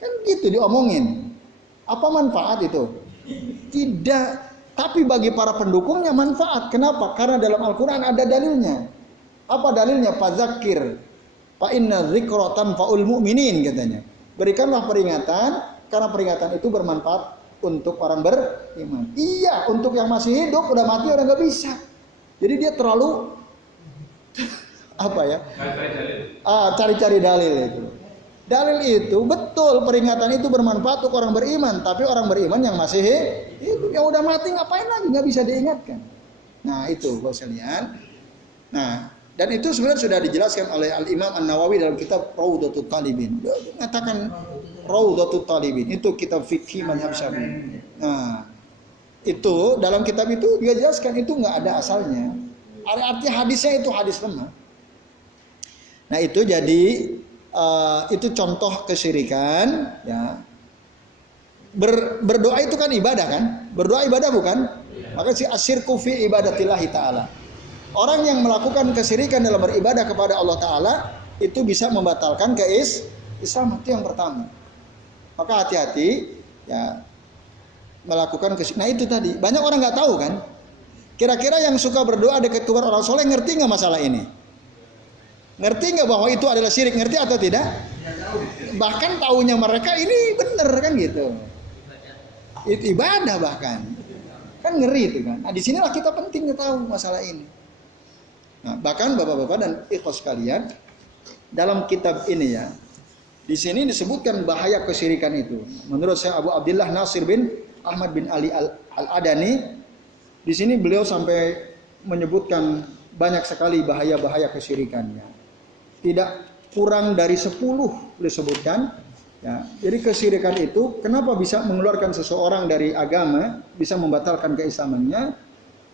Kan gitu diomongin. Apa manfaat itu? Tidak. Tapi bagi para pendukungnya manfaat. Kenapa? Karena dalam Al-Quran ada dalilnya. Apa dalilnya? Fadzakir fa inna dzikra tanfa'ul mu'minin, katanya. Berikanlah peringatan karena peringatan itu bermanfaat untuk orang beriman. Iya, untuk yang masih hidup, udah mati udah nggak bisa. Jadi dia terlalu apa ya? Cari-cari dalil itu. Dalil itu betul, peringatan itu bermanfaat untuk orang beriman, tapi orang beriman yang masih hidup, yang udah mati ngapain lagi, nggak bisa diingatkan. Nah itu Bapak sekalian. Nah, dan itu sebenarnya sudah dijelaskan oleh Al-Imam An-Nawawi dalam kitab Raudhatul Talibin. Dia mengatakan Raudhatul Talibin itu kitab fikih mazhab Syafi'i. Nah, itu dalam kitab itu dia jelaskan itu nggak ada asalnya. Artinya hadisnya itu hadis lemah. Nah, itu jadi itu contoh kesyirikan, ya. Berdoa itu kan ibadah kan? Berdoa ibadah bukan? Maka si asyirku fi ibadatillahi ta'ala. Orang yang melakukan kesyirikan dalam beribadah kepada Allah Ta'ala itu bisa membatalkan Islam, itu yang pertama. Maka hati-hati ya melakukan kesyirikan. Nah itu tadi, banyak orang nggak tahu kan. Kira-kira yang suka berdoa dekat kubur orang soleh ngerti nggak masalah ini? Ngerti nggak bahwa itu adalah syirik? Ngerti atau tidak? Bahkan taunya mereka ini bener kan gitu. Itu ibadah bahkan. Kan ngeri itu kan. Nah disinilah kita penting tahu masalah ini. Nah, bahkan bapak-bapak dan ikhwas sekalian, dalam kitab ini ya, di sini disebutkan bahaya kesyirikan itu. Menurut saya Abu Abdullah Nasir bin Ahmad bin Ali Al-Adani, di sini beliau sampai menyebutkan banyak sekali bahaya-bahaya kesyirikannya. Tidak kurang dari 10 disebutkan. Ya, jadi kesyirikan itu kenapa bisa mengeluarkan seseorang dari agama, bisa membatalkan keislamannya?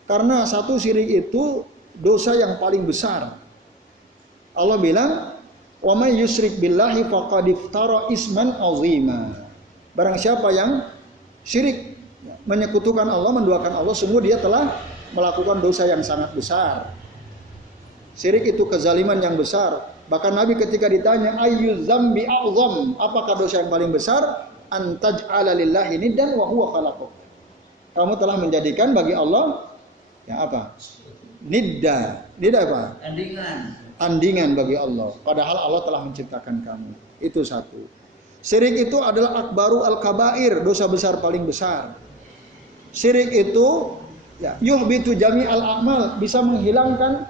Karena satu syirik itu dosa yang paling besar. Allah bilang, "Wa may yusyrik billahi faqad iftara isman 'azima." Barang siapa yang syirik, menyekutukan Allah, menduakan Allah, sungguh dia telah melakukan dosa yang sangat besar. Syirik itu kezaliman yang besar. Bahkan Nabi ketika ditanya ayyuz dzambi a'zam, apakah dosa yang paling besar? Antaj'ala lillahi niddan wa huwa khalaqak. Kamu telah menjadikan bagi Allah ya apa? Nidda. Nidda apa? Tandingan bagi Allah. Padahal Allah telah menciptakan kamu. Itu satu. Syirik itu adalah akbaru al-kabair, dosa besar paling besar. Syirik itu ya, yuhbitu jami'al a'mal, bisa menghilangkan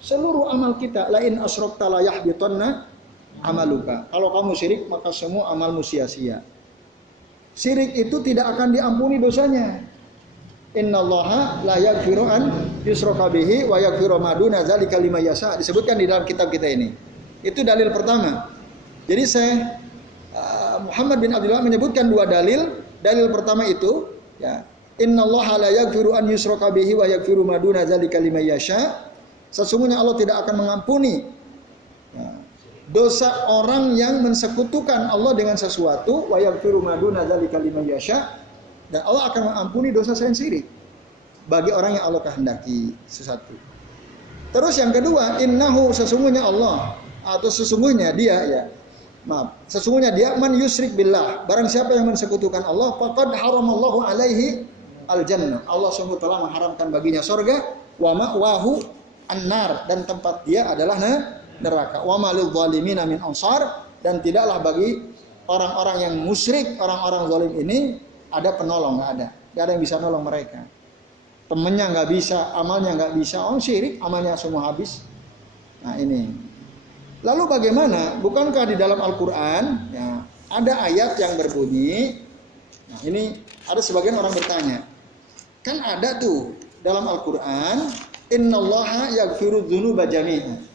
seluruh amal kita. Lain asyrokta la yahbitanna amaluka. Kalau kamu syirik maka semua amalmu sia-sia. Syirik itu tidak akan diampuni dosanya. Innallaha la yaghfiru an yushraka bihi wa yaghfiru ma duna dzalika liman yasha. Disebutkan di dalam kitab kita ini. Itu dalil pertama. Jadi saya Muhammad bin Abdullah menyebutkan dua dalil. Dalil pertama itu ya, innallaha la yaghfiru an yushraka bihi wa yaghfiru ma duna dzalika liman yasha. Sesungguhnya Allah tidak akan mengampuni ya, dosa orang yang mensekutukan Allah dengan sesuatu, wa yaghfiru ma duna dzalika liman yasha, dan Allah akan mengampuni dosa selain syirik bagi orang yang Allah kehendaki. Sesuatu. Terus yang kedua, innahu, sesungguhnya Allah atau sesungguhnya dia ya. Maaf, sesungguhnya dia man yusyrik billah, barang siapa yang mensekutukan Allah, faqad haramallahu alaihi al-jannah. Allah sungguh telah mengharamkan baginya surga, wa ma'wahu an-nar, dan tempat dia adalah neraka. Wa malil zalimina min ansar, dan tidaklah bagi orang-orang yang musyrik, orang-orang zalim ini ada penolong, nggak ada. Nggak ada yang bisa nolong mereka. Temennya nggak bisa, amalnya nggak bisa. Orang syirik, amalnya semua habis. Nah ini. Lalu bagaimana? Bukankah di dalam Al-Quran ya, ada ayat yang berbunyi? Nah ini ada sebagian orang bertanya. Kan ada tuh dalam Al-Quran, innallaha yaghfiru dzunuba jami'an.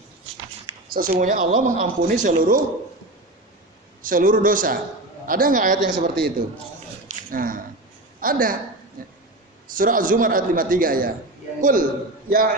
Sesungguhnya Allah mengampuni seluruh dosa. Ada nggak ayat yang seperti itu? Nah, ada. Surah Az-Zumar ayat 53 ya. Qul ya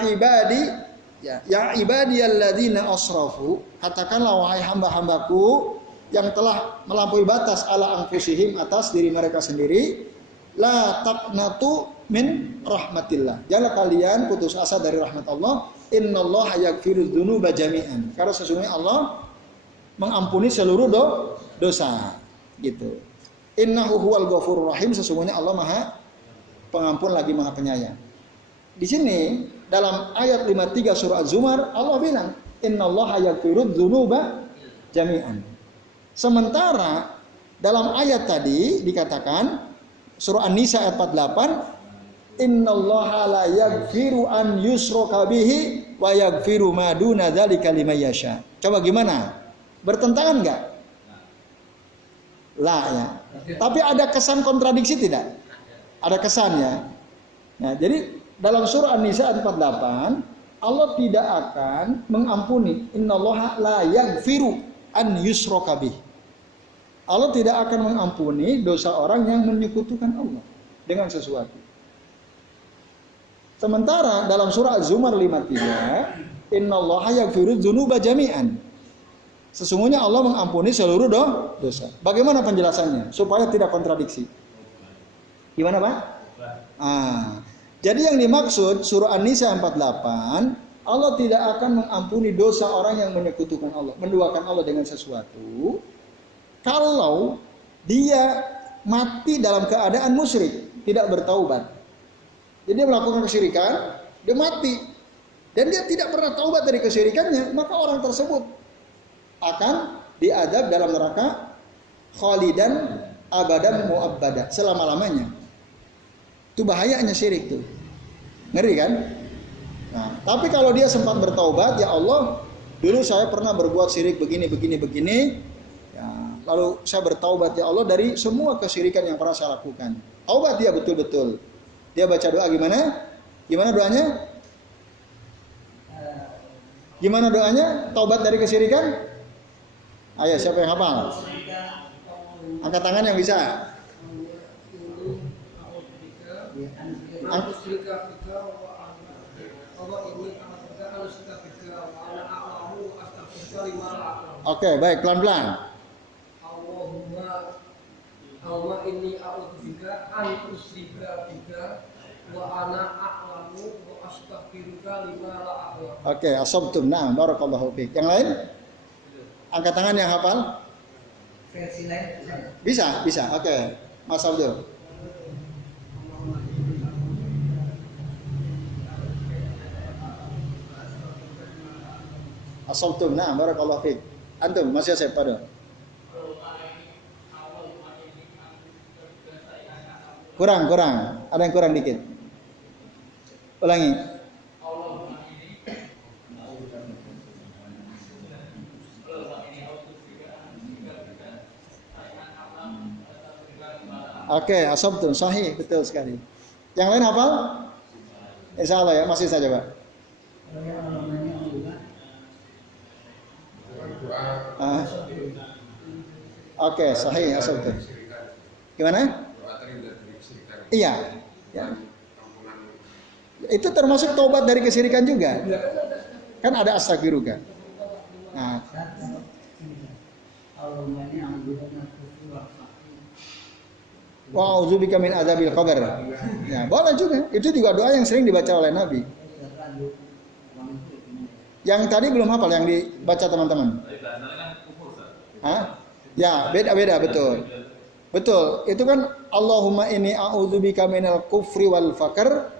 ibadiyalladzina asrafu, katakanlah wahai hamba-hambaku yang telah melampaui batas ala anfusihim, atas diri mereka sendiri, la taqnatu min rahmatillah. Janganlah kalian putus asa dari rahmat Allah. Innallaha yaghfiru dzunuba jami'an. Karena sesungguhnya Allah mengampuni seluruh dosa. Gitu. Innahu huwal ghafurur rahim, sesungguhnya Allah Maha Pengampun lagi Maha Penyayang. Di sini dalam ayat 53 surah Az-Zumar Allah bilang innallaha yaghfiru dzunuba jami'an. Sementara dalam ayat tadi dikatakan surah An-Nisa ayat 48 innallaha la yaghfiru an yushraka bihi wa yaghfiru ma duna dzalika liman yasha. Coba gimana? Bertentangan enggak? Lah ya. Tapi ada kesan kontradiksi tidak? Ada kesannya. Nah, jadi dalam surah An-Nisa ayat 48 Allah tidak akan mengampuni. Innallaha la yaghfiru an yushraka bih. Allah tidak akan mengampuni dosa orang yang menyekutukan Allah dengan sesuatu. Sementara dalam surah Az-Zumar 53, innallaha yaghfiru dzunuba jami'an. Sesungguhnya Allah mengampuni seluruh dosa. Bagaimana penjelasannya supaya tidak kontradiksi? Gimana, Pak? Jadi yang dimaksud surah An-Nisa 48, Allah tidak akan mengampuni dosa orang yang menyekutukan Allah, menduakan Allah dengan sesuatu, kalau dia mati dalam keadaan musyrik, tidak bertaubat. Jadi dia melakukan kesyirikan, dia mati, dan dia tidak pernah taubat dari kesyirikannya, maka orang tersebut akan diadab dalam neraka khalidan abadan mu'abbada, selama-lamanya. Itu bahayanya syirik tuh. Ngeri kan? Nah, tapi kalau dia sempat bertaubat, ya Allah, dulu saya pernah berbuat syirik begini. Ya, lalu saya bertaubat ya Allah dari semua kesyirikan yang pernah saya lakukan. Taubat dia betul-betul. Dia baca doa gimana? Gimana doanya? Gimana doanya? Taubat dari kesyirikan? Ayo, siapa yang hafal? Angkat tangan yang bisa. Oke, baik, pelan-pelan. Allahumma inni a'udzubika an usyrika bika wa ana a'lamu wa astaghfiruka lima la a'lam. Oke, asabtum. Nah, barakallahu fiik. Yang lain? Angkat tangan yang hafal. Versi lain Bisa. Oke. Mas Abdul. Asabtum. Nah, barakallahu fiik. Antum, Mas Yosef, pada. Kurang. Ada yang kurang dikit. Ulangi. Oke, asabtum, sahih, betul sekali. Yang lain hafal? Insya Allah ya, masih saja Pak. Oke, sahih, asabtum. Gimana? Iya. Ya. Itu termasuk taubat dari kesyirikan juga. Kan ada astaghfiruka. Nah, wa a'udzubika min adzabil qabr. Ya, boleh juga. Itu juga doa yang sering dibaca oleh Nabi. Yang tadi belum hafal, yang dibaca teman-teman. Hah? Ya, beda betul. Betul. Itu kan Allahumma inni a'udzubika minal kufri wal faqr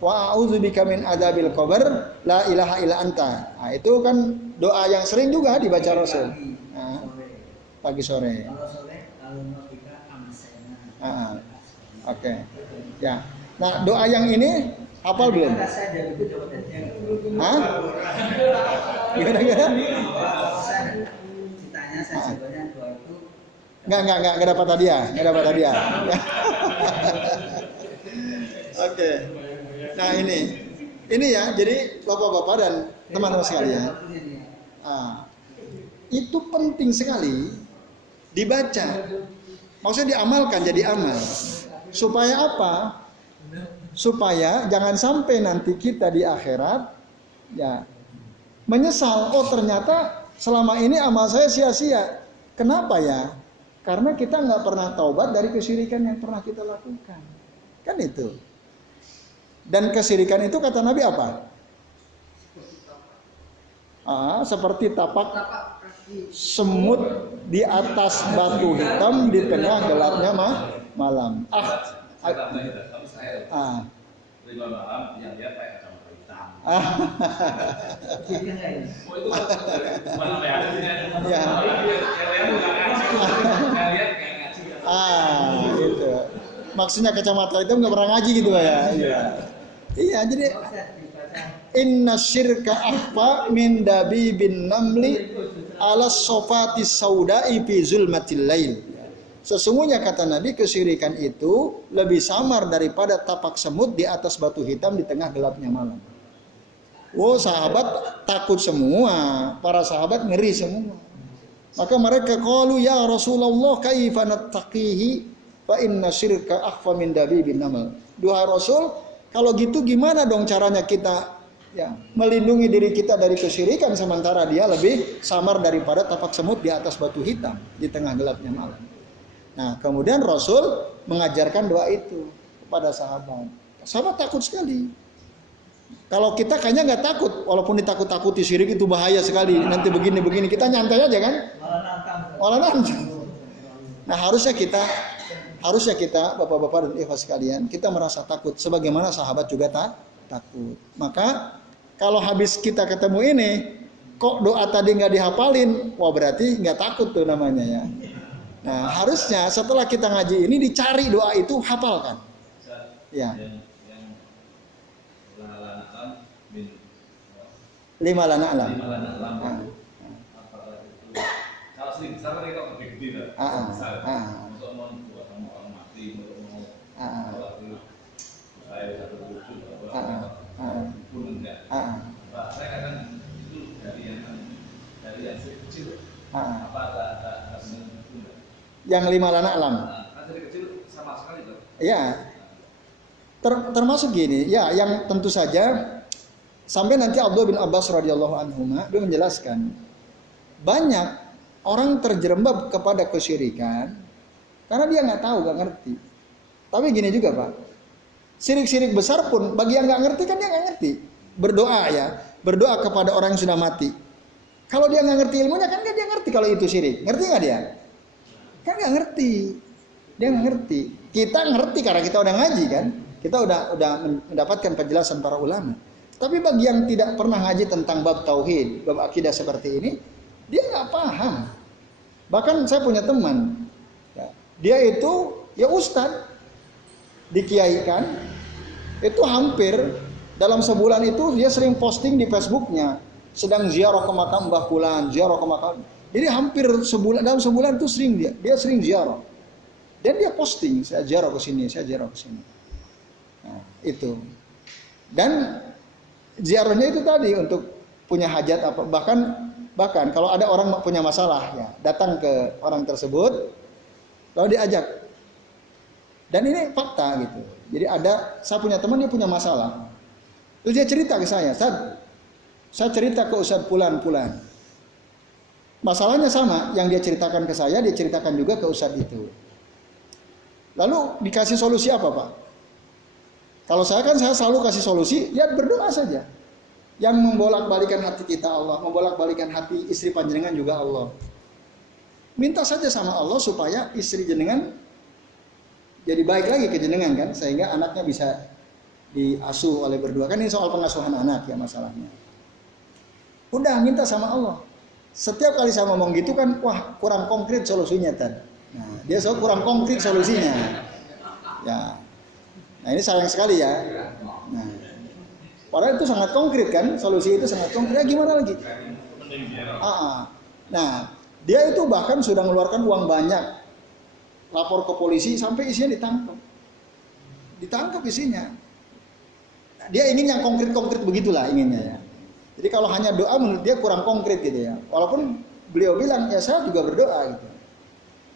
wa a'udzubika min adzabil qabr la ilaha illa anta. Nah, itu kan doa yang sering juga dibaca Rasul. Nah, pagi sore. Oke. Ya. Nah, doa yang ini hafal belum? Hah? Gimana? Enggak dapat hadiah. Oke. Nah, ini ya, jadi Bapak-bapak dan teman-teman sekalian. Itu penting sekali dibaca. Maksudnya diamalkan, jadi amal. Supaya apa? Supaya jangan sampai nanti kita di akhirat ya menyesal, oh ternyata selama ini amal saya sia-sia. Kenapa ya? Karena kita nggak pernah taubat dari kesyirikan yang pernah kita lakukan. Kan itu. Dan kesyirikan itu kata Nabi apa? Seperti tapak semut di atas batu hitam di tengah gelapnya malam. Lima malam yang dia pakai kacamata hitam. Gitu. Maksudnya kacamata hitam nggak pernah ngaji gitu ya? Iya, jadi inna syirka akhfa min dabibin namli ala sofati saudai fi zulmatil lail. Sesungguhnya kata Nabi, kesyirikan itu lebih samar daripada tapak semut di atas batu hitam di tengah gelapnya malam. Oh, sahabat takut semua, para sahabat ngeri semua. Maka mereka qalu ya Rasulullah kaifa nattaqihi fa inna syirka akhfa min dabibin namal. Duhai Rasul, kalau gitu gimana dong caranya kita ya melindungi diri kita dari kesyirikan sementara dia lebih samar daripada tapak semut di atas batu hitam di tengah gelapnya malam. Nah, kemudian Rasul mengajarkan doa itu kepada sahabat. Sahabat takut sekali. Kalau kita kayaknya nggak takut, walaupun ditakut-takuti syirik itu bahaya sekali. Nanti begini-begini, kita nyantai aja kan? Malah nantang. Nah, harusnya kita bapak-bapak dan ikhwas sekalian, kita merasa takut. Sebagaimana sahabat juga takut. Maka kalau habis kita ketemu ini, kok doa tadi nggak dihafalin, wah berarti nggak takut tuh namanya ya. Nah, harusnya setelah kita ngaji ini dicari doa itu, hafalkan. Ya. Lima lana alam. Kalau sering besar mereka lebih gede lah. Untuk membuat orang mati, untuk saya satu wujud pun enggak. Saya kadang itu dari yang kecil. Apa ada Yang lima lana alam. Dari kecil sama sekali tuh. Ya. Termasuk gini, ya yang tentu saja sampai nanti Abdullah bin Abbas radhiyallahu anhuma dia menjelaskan banyak orang terjerembab kepada kesyirikan karena dia nggak tahu, nggak ngerti. Tapi gini juga Pak, syirik-syirik besar pun bagi yang nggak ngerti kan dia nggak ngerti. Berdoa kepada orang yang sudah mati. Kalau dia nggak ngerti ilmunya kan dia ngerti kalau itu syirik. Ngerti nggak dia? Kan nggak ngerti. Dia nggak ngerti. Kita ngerti karena kita udah ngaji kan. Kita udah mendapatkan penjelasan para ulama. Tapi bagi yang tidak pernah ngaji tentang bab tauhid, bab akidah seperti ini, dia nggak paham. Bahkan saya punya teman, ya, dia itu ya ustadz, dikiaikan, itu hampir dalam sebulan itu dia sering posting di Facebooknya, sedang ziarah ke makam Mbah Fulan, ziarah ke makam. Jadi hampir dalam sebulan itu sering dia sering ziarah. Dan dia posting, saya ziarah ke sini, saya ziarah ke sini. Nah, itu. Dan ziarahnya itu tadi untuk punya hajat apa, bahkan kalau ada orang punya masalah ya, datang ke orang tersebut lalu diajak. Dan ini fakta gitu. Jadi saya punya teman dia punya masalah. Terus dia cerita ke saya cerita ke Ustadz Fulan. Masalahnya sama, yang dia ceritakan ke saya, dia ceritakan juga ke Ustadz itu. Lalu dikasih solusi apa, Pak? Kalau saya selalu kasih solusi, ya berdoa saja. Yang membolak-balikan hati kita Allah, membolak-balikan hati istri panjenengan juga Allah. Minta saja sama Allah supaya istri jenengan jadi baik lagi ke jenengan kan, sehingga anaknya bisa diasuh oleh berdua. Kan ini soal pengasuhan anak ya masalahnya. Udah minta sama Allah. Setiap kali saya ngomong gitu kan, wah kurang konkret solusinya Tan. Nah, dia kurang konkret solusinya. Ya. Nah ini sayang sekali ya. Nah, padahal itu sangat konkret kan, solusi itu sangat konkret. Ya, gimana lagi? Nah, dia itu bahkan sudah mengeluarkan uang banyak, lapor ke polisi sampai isinya ditangkap isinya. Dia ingin yang konkret begitulah inginnya ya. Jadi kalau hanya doa menurut dia kurang konkret gitu ya. Walaupun beliau bilang ya saya juga berdoa gitu.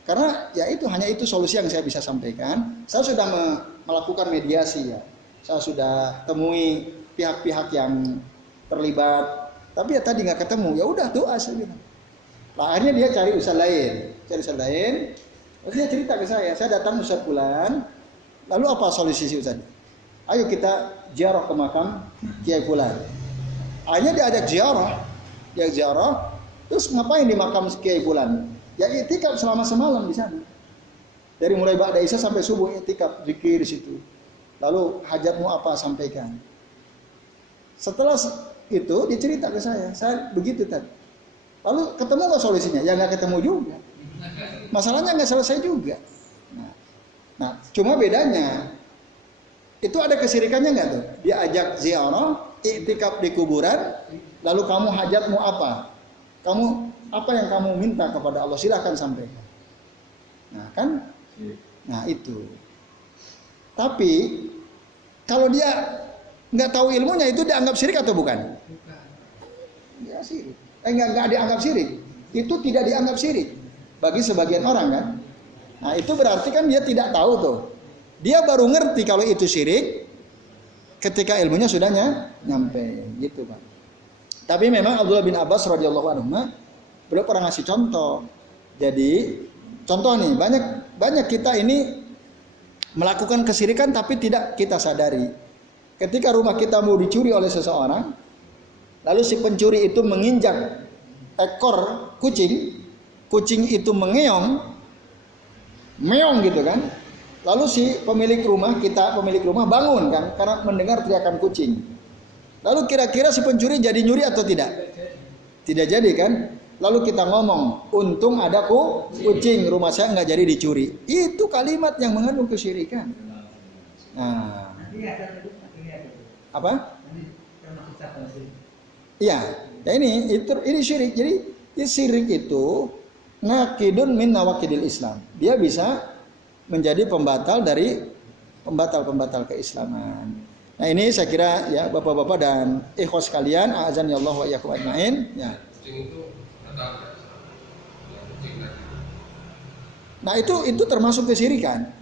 Karena ya hanya itu solusi yang saya bisa sampaikan. Saya sudah melakukan mediasi ya. Saya sudah temui pihak-pihak yang terlibat. Tapi ya tadi nggak ketemu. Ya udah doa saya bilang. Nah, akhirnya dia cari ustaz lain. Terus dia cerita ke saya datang Ustaz Fulan. Lalu apa solusi Ustaz? Ayo kita ziarah ke makam Kiai Fulan. Akhirnya diajak ziarah. Terus ngapain di makam Kiai Fulan? Ya i'tikaf selama semalam di sana. Dari mulai ba'da isya sampai subuh i'tikaf, zikir di situ. Lalu hajatmu apa sampaikan. Setelah itu dicerita ke saya begitu tadi. Lalu ketemu nggak solusinya? Ya nggak ketemu juga. Masalahnya nggak selesai juga. Nah, cuma bedanya itu ada kesirikannya nggak tuh? Dia ajak ziarah, i'tikaf di kuburan, lalu kamu hajatmu apa? Apa yang kamu minta kepada Allah silahkan sampaikan. Nah kan, nah itu. Tapi kalau dia nggak tahu ilmunya itu dianggap syirik atau bukan? Ya syirik. Nggak dianggap syirik. Itu tidak dianggap syirik bagi sebagian orang kan. Nah itu berarti kan dia tidak tahu tuh. Dia baru ngerti kalau itu syirik ketika ilmunya sudah nyampe gitu Pak. Tapi memang Abdullah bin Abbas radhiyallahu anhu beliau pernah ngasih contoh. Jadi contoh nih banyak kita ini melakukan kesyirikan tapi tidak kita sadari. Ketika rumah kita mau dicuri oleh seseorang, lalu si pencuri itu menginjak ekor kucing itu meong gitu kan. Lalu si pemilik rumah bangun kan karena mendengar teriakan kucing. Lalu kira-kira si pencuri jadi nyuri atau tidak? Tidak jadi kan? Lalu kita ngomong, untung ada kucing, rumah saya nggak jadi dicuri. Itu kalimat yang mengandung kesyirikan. Nah, apa? Iya, ya ini syirik. Jadi syirik itu nakidun min nawakidil Islam. Dia bisa menjadi pembatal dari pembatal keislaman. Nah ini saya kira ya bapak-bapak dan ikhwas sekalian, a'azani Allah wa iyyakum ajmain. Ya. Nah itu termasuk kesyirikan.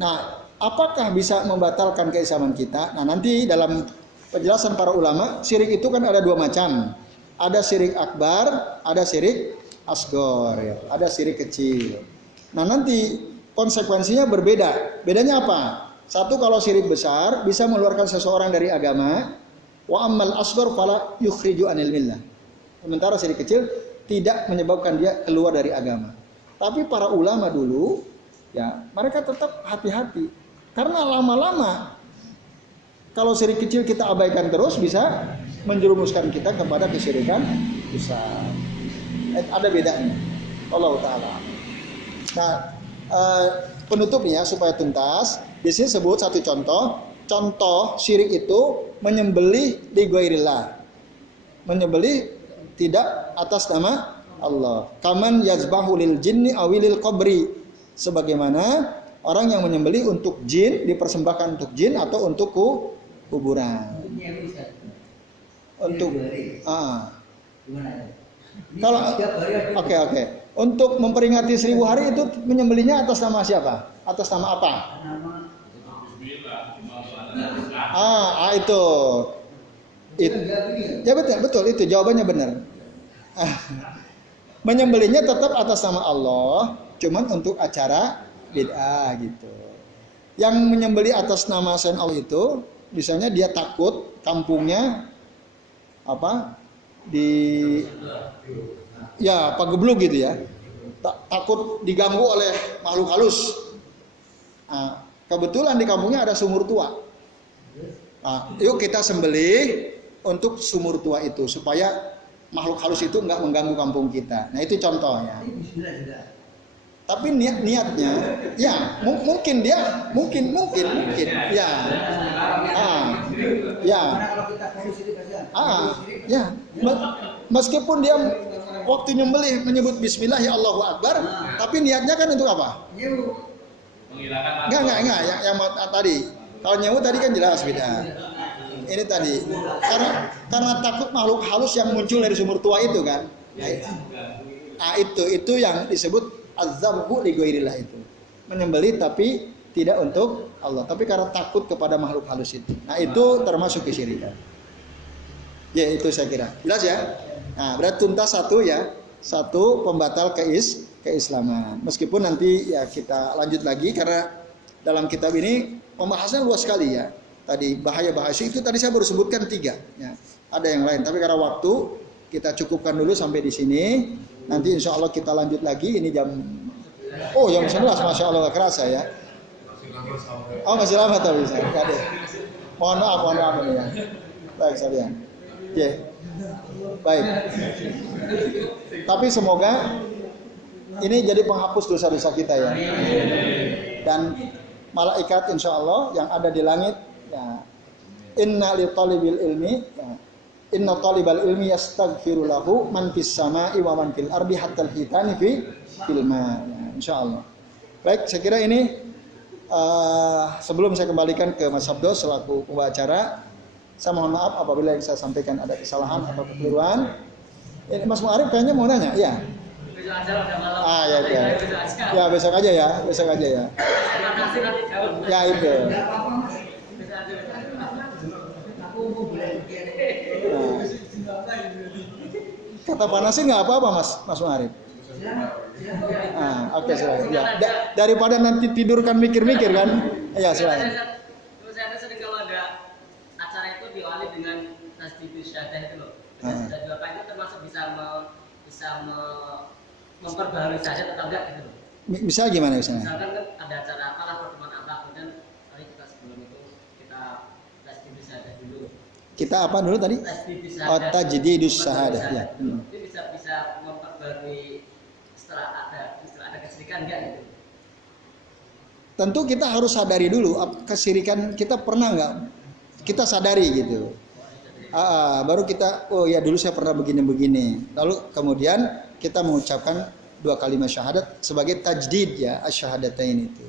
Nah apakah bisa membatalkan keislaman kita? Nah nanti dalam penjelasan para ulama, syirik itu kan ada dua macam. Ada syirik akbar, ada syirik asghar, ya. Ada syirik kecil. Nah nanti konsekuensinya berbeda. Bedanya apa? Satu, kalau syirik besar bisa mengeluarkan seseorang dari agama. Wa ammal asghar fala yukhriju anil millah. Sementara syirik kecil tidak menyebabkan dia keluar dari agama. Tapi para ulama dulu, ya mereka tetap hati-hati. Karena lama-lama kalau syirik kecil kita abaikan terus bisa menjerumuskan kita kepada kesyirikan besar. Ada bedanya. Allah Ta'ala. Nah, penutupnya supaya tuntas, di sini sebut satu contoh. Contoh syirik itu menyembelih li ghairillah. Menyembelih tidak atas nama Allah. Kaman yazbahu lil jinni awilil qabri. Sebagaimana orang yang menyembelih untuk jin, dipersembahkan untuk jin atau untuk kuburan. Untuk kalau oke. Untuk memperingati 1000 hari itu menyembelihnya atas nama siapa? Atas nama apa? Itu. Ya betul itu jawabannya benar. Menyembelihnya tetap atas nama Allah, cuman untuk acara bid'ah gitu. Yang menyembelih atas nama selain Allah itu, misalnya dia takut kampungnya pagebluk gitu ya. Takut diganggu oleh makhluk halus. Kebetulan di kampungnya ada sumur tua. Yuk kita sembelih untuk sumur tua itu supaya makhluk halus itu nggak mengganggu kampung kita. Nah itu contohnya. Tapi niatnya, ya mungkin ya. Meskipun dia waktu nyembelih menyebut Bismillah ya Allahu Akbar, tapi niatnya kan untuk apa? Enggak. Yang tadi. Kalau nyewu tadi kan jelas beda. Ini tadi karena takut makhluk halus yang muncul dari sumur tua itu kan. Itu yang disebut azzabu li ghairillah itu. Menyembelih tapi tidak untuk Allah, tapi karena takut kepada makhluk halus itu. Nah, itu termasuk kesyirikan. Ya, itu saya kira. Jelas ya? Nah, berarti tuntas satu pembatal keislaman. Meskipun nanti ya kita lanjut lagi karena dalam kitab ini pembahasannya luas sekali ya. Tadi bahaya itu tadi saya baru sebutkan 3 ya. Ada yang lain, tapi karena waktu kita cukupkan dulu sampai di sini. Nanti insya Allah kita lanjut lagi. Ini jam 11, masya Allah kerasa ya. Masih lama tapi bisa. Mohon maaf ini ya. Baik sekalian. Ya. Baik. Tapi semoga ini jadi penghapus dosa-dosa kita ya. Dan malaikat insya Allah yang ada di langit ya. Inna li talibil ilmi ya. Inna talibal ilmi yastaghfiru lahu man fis sama'i wa man fil ardi hatta al-hitani fil ma. Ya, insyaallah. Baik, saya kira ini sebelum saya kembalikan ke Mas Abdo selaku pembawa acara, saya mohon maaf apabila yang saya sampaikan ada kesalahan atau kekeliruan. Ini Mas Muarif kayaknya mau nanya, iya. Ya besok aja ya. Ya itu. Kata panasin nggak apa-apa Mas Muarif. Oke silakan. Ya, daripada nanti tidurkan mikir-mikir kan. Ya silakan. Saya sering kalau ada acara itu diawali dengan tasdidus syahadah itu loh. Tasdidus Bapak itu termasuk bisa memperbaharui syahadat atau enggak gitu loh. Bisa gimana misalnya? Misalkan kan ada acara apalah pertemuan apa, kemudian mari kita sebelum itu kita tasdidus syahadah dulu. Kita apa dulu tadi? Tajdidus syahadah. Ya. Itu bisa memperbarui setelah ada kesyirikan enggak gitu. Tentu kita harus sadari dulu kesyirikan kita pernah nggak kita sadari gitu. Baru kita dulu saya pernah begini. Lalu kemudian kita mengucapkan 2 kalimat syahadat sebagai tajdid ya asyhadatain itu.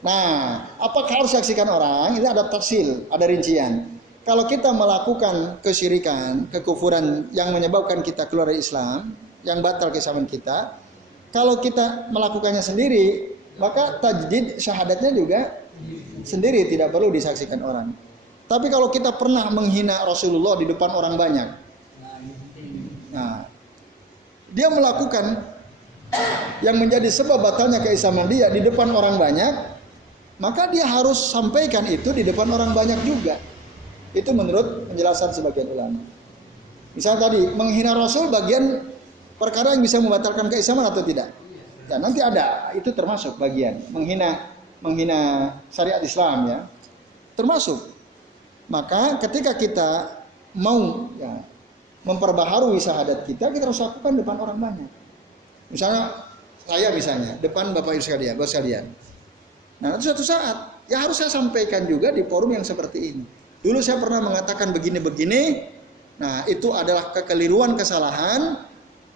Nah, apakah harus saksikan orang? Ini ada tafsil, ada rincian. Kalau kita melakukan kesyirikan, kekufuran yang menyebabkan kita keluar dari Islam, yang batal keislaman kita, kalau kita melakukannya sendiri, maka tajdid syahadatnya juga sendiri, tidak perlu disaksikan orang. Tapi kalau kita pernah menghina Rasulullah di depan orang banyak, nah, dia melakukan yang menjadi sebab batalnya keislaman dia di depan orang banyak, maka dia harus sampaikan itu di depan orang banyak juga. Itu menurut penjelasan sebagian ulama. Misal tadi menghina Rasul bagian perkara yang bisa membatalkan keislaman atau tidak? Ya, nanti ada, itu termasuk bagian menghina syariat Islam ya. Termasuk. Maka ketika kita mau ya, memperbaharui syahadat kita harus lakukan depan orang banyak. Misalnya saya depan Bapak Ibu sekalian, Bapak sekalian. Nah, suatu saat ya harus saya sampaikan juga di forum yang seperti ini. Dulu saya pernah mengatakan begini-begini. Nah, itu adalah kekeliruan, kesalahan,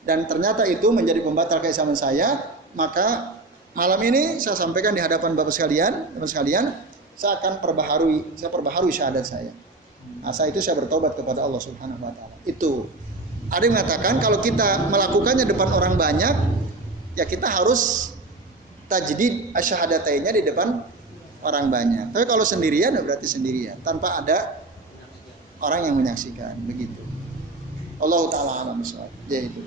dan ternyata itu menjadi pembatal keislaman saya. Maka malam ini saya sampaikan di hadapan Bapak sekalian, saya akan perbaharui syahadat saya. Nah, saat itu saya bertobat kepada Allah Subhanahu wa taala. Itu. Ada yang mengatakan kalau kita melakukannya depan orang banyak, ya kita harus tajdid asyhadatainnya di depan orang banyak. Tapi kalau sendirian ya berarti sendirian, tanpa ada orang yang menyaksikan, begitu. Allah taala alam bisawab. Ya itu.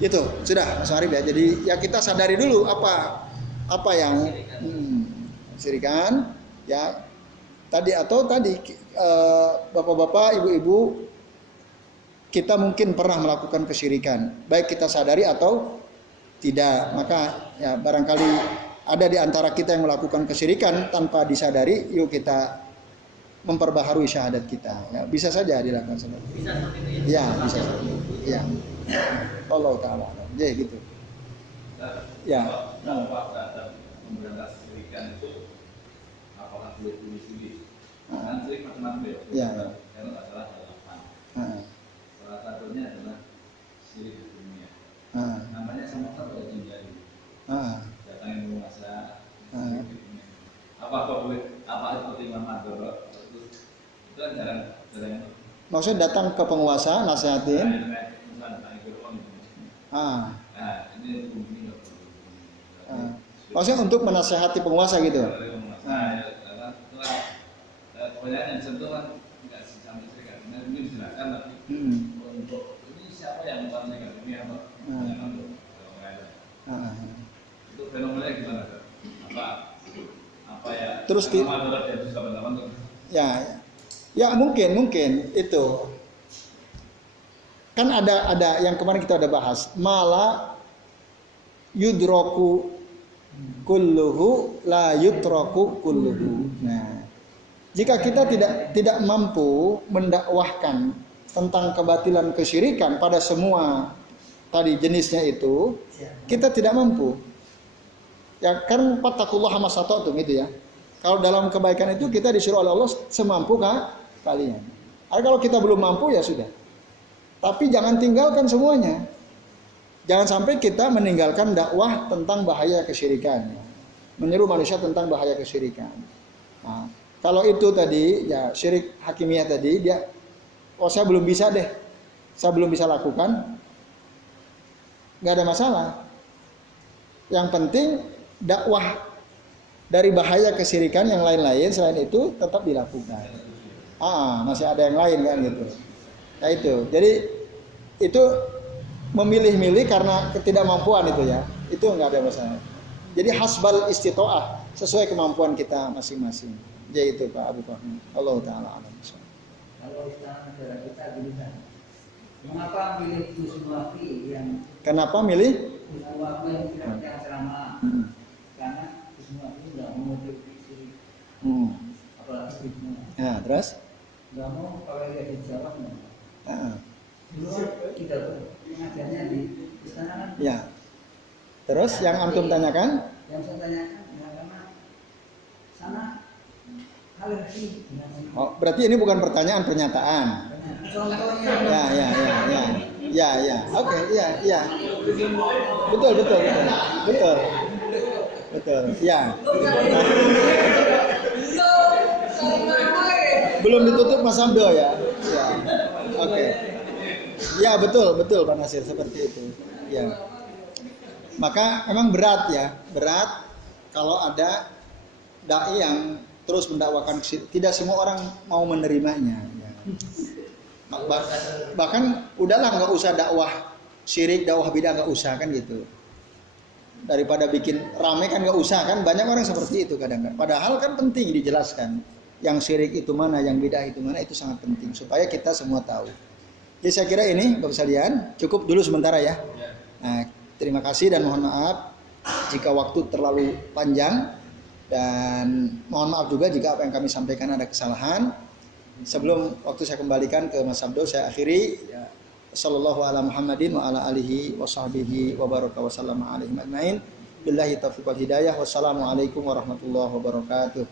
Itu sudah Mas Arif ya. Jadi ya kita sadari dulu apa yang syirikan ya. Tadi bapak-bapak, ibu-ibu, kita mungkin pernah melakukan kesyirikan, baik kita sadari atau tidak. Maka ya barangkali ada di antara kita yang melakukan kesyirikan tanpa disadari, yuk kita memperbaharui syahadat kita. Ya, bisa saja dilakukan seperti itu. Bisa seperti itu ya. Ya, bisa. Ya. Allah taala. Ya gitu. Ya. Dakwah terhadap memberantas kesyirikan itu apakah perlu tulis-tulis? Kan sering macam-macam ya. Kalau nggak salah ada 8. Salah satunya adalah syirik dunia. Namanya sama satu jari. Datangin penguasa. Apa seperti Muhammad Doro? Itu kan jarang. Maksudnya datang ke penguasa, nasihatin. Maksudnya untuk menasehati penguasa gitu. Kebanyakan yang disentuh kan nggak sampai serikat. Mungkin dijelaskan tapi untuk ini siapa yang melakukan ini apa? Itu fenomenanya gimana? Apa ya? Terus ya mungkin itu kan ada yang kemarin kita udah bahas, mala yudroku kulluhu la yutroku kulluhu. Nah, jika kita tidak mampu mendakwahkan tentang kebatilan kesyirikan pada semua tadi jenisnya itu, kita tidak mampu. Ya kan fattaqullaha masata'tum itu ya. Kalau dalam kebaikan itu kita disuruh oleh Allah semampu kalian. Kalau kita belum mampu ya sudah. Tapi jangan tinggalkan semuanya. Jangan sampai kita meninggalkan dakwah tentang bahaya kesyirikan. Menyeru manusia tentang bahaya kesyirikan. Nah, kalau itu tadi ya syirik hakimiyah tadi dia saya belum bisa deh. Saya belum bisa lakukan. Nggak ada masalah. Yang penting dakwah dari bahaya kesyirikan yang lain-lain selain itu tetap dilakukan. Masih ada yang lain kan gitu. Nah itu. Jadi itu memilih-milih karena ketidakmampuan itu ya. Itu nggak ada masalah. Jadi hasbal istitoah sesuai kemampuan kita masing-masing. Jadi itu Pak Abu Fahmi. Allah taala alam. Kalau sekarang negara kita gini kan. Mengapa milih Gus Muwafi yang Kenapa milih? Gus Muwafi yang tidak ceramah? Karena Gus Muwafi nggak mau mengkritisi. Apalagi fitnah. Nah, terus? Nggak mau kalau dia dijawab nggak. Dulu kita mengajarnya di istana kan. Ya. Terus yang antum tanyakan? Yang saya tanyakan ya karena sana alergi dengan Oh, berarti ini bukan pertanyaan, pernyataan. contohnya Ya. Oke, ya. Betul. Ya. Belum ditutup Mas Abdo ya. Ya. Oke. Ya, betul Pak Nasir seperti itu. Ya. Maka emang berat kalau ada dai yang terus mendakwakan, tidak semua orang mau menerimanya. Ya. Bahkan udahlah nggak usah dakwah syirik, dakwah bidah nggak usah kan gitu. Daripada bikin rame kan nggak usah kan, banyak orang seperti itu kadang-kadang. Padahal kan penting dijelaskan. yang syirik itu mana, yang bidah itu mana, itu sangat penting supaya kita semua tahu. Jadi saya kira ini Bapak sekalian cukup dulu sementara ya. Nah, terima kasih dan mohon maaf jika waktu terlalu panjang, dan mohon maaf juga jika apa yang kami sampaikan ada kesalahan. Sebelum waktu saya kembalikan ke Mas Abdul, saya akhiri ya. Sallallahu ala Muhammadin wa ala alihi wa sahbihi wa baraka wa sallama alaihi ajmain. Billahi taufiq wal hidayah. Wassalamualaikum warahmatullahi wabarakatuh.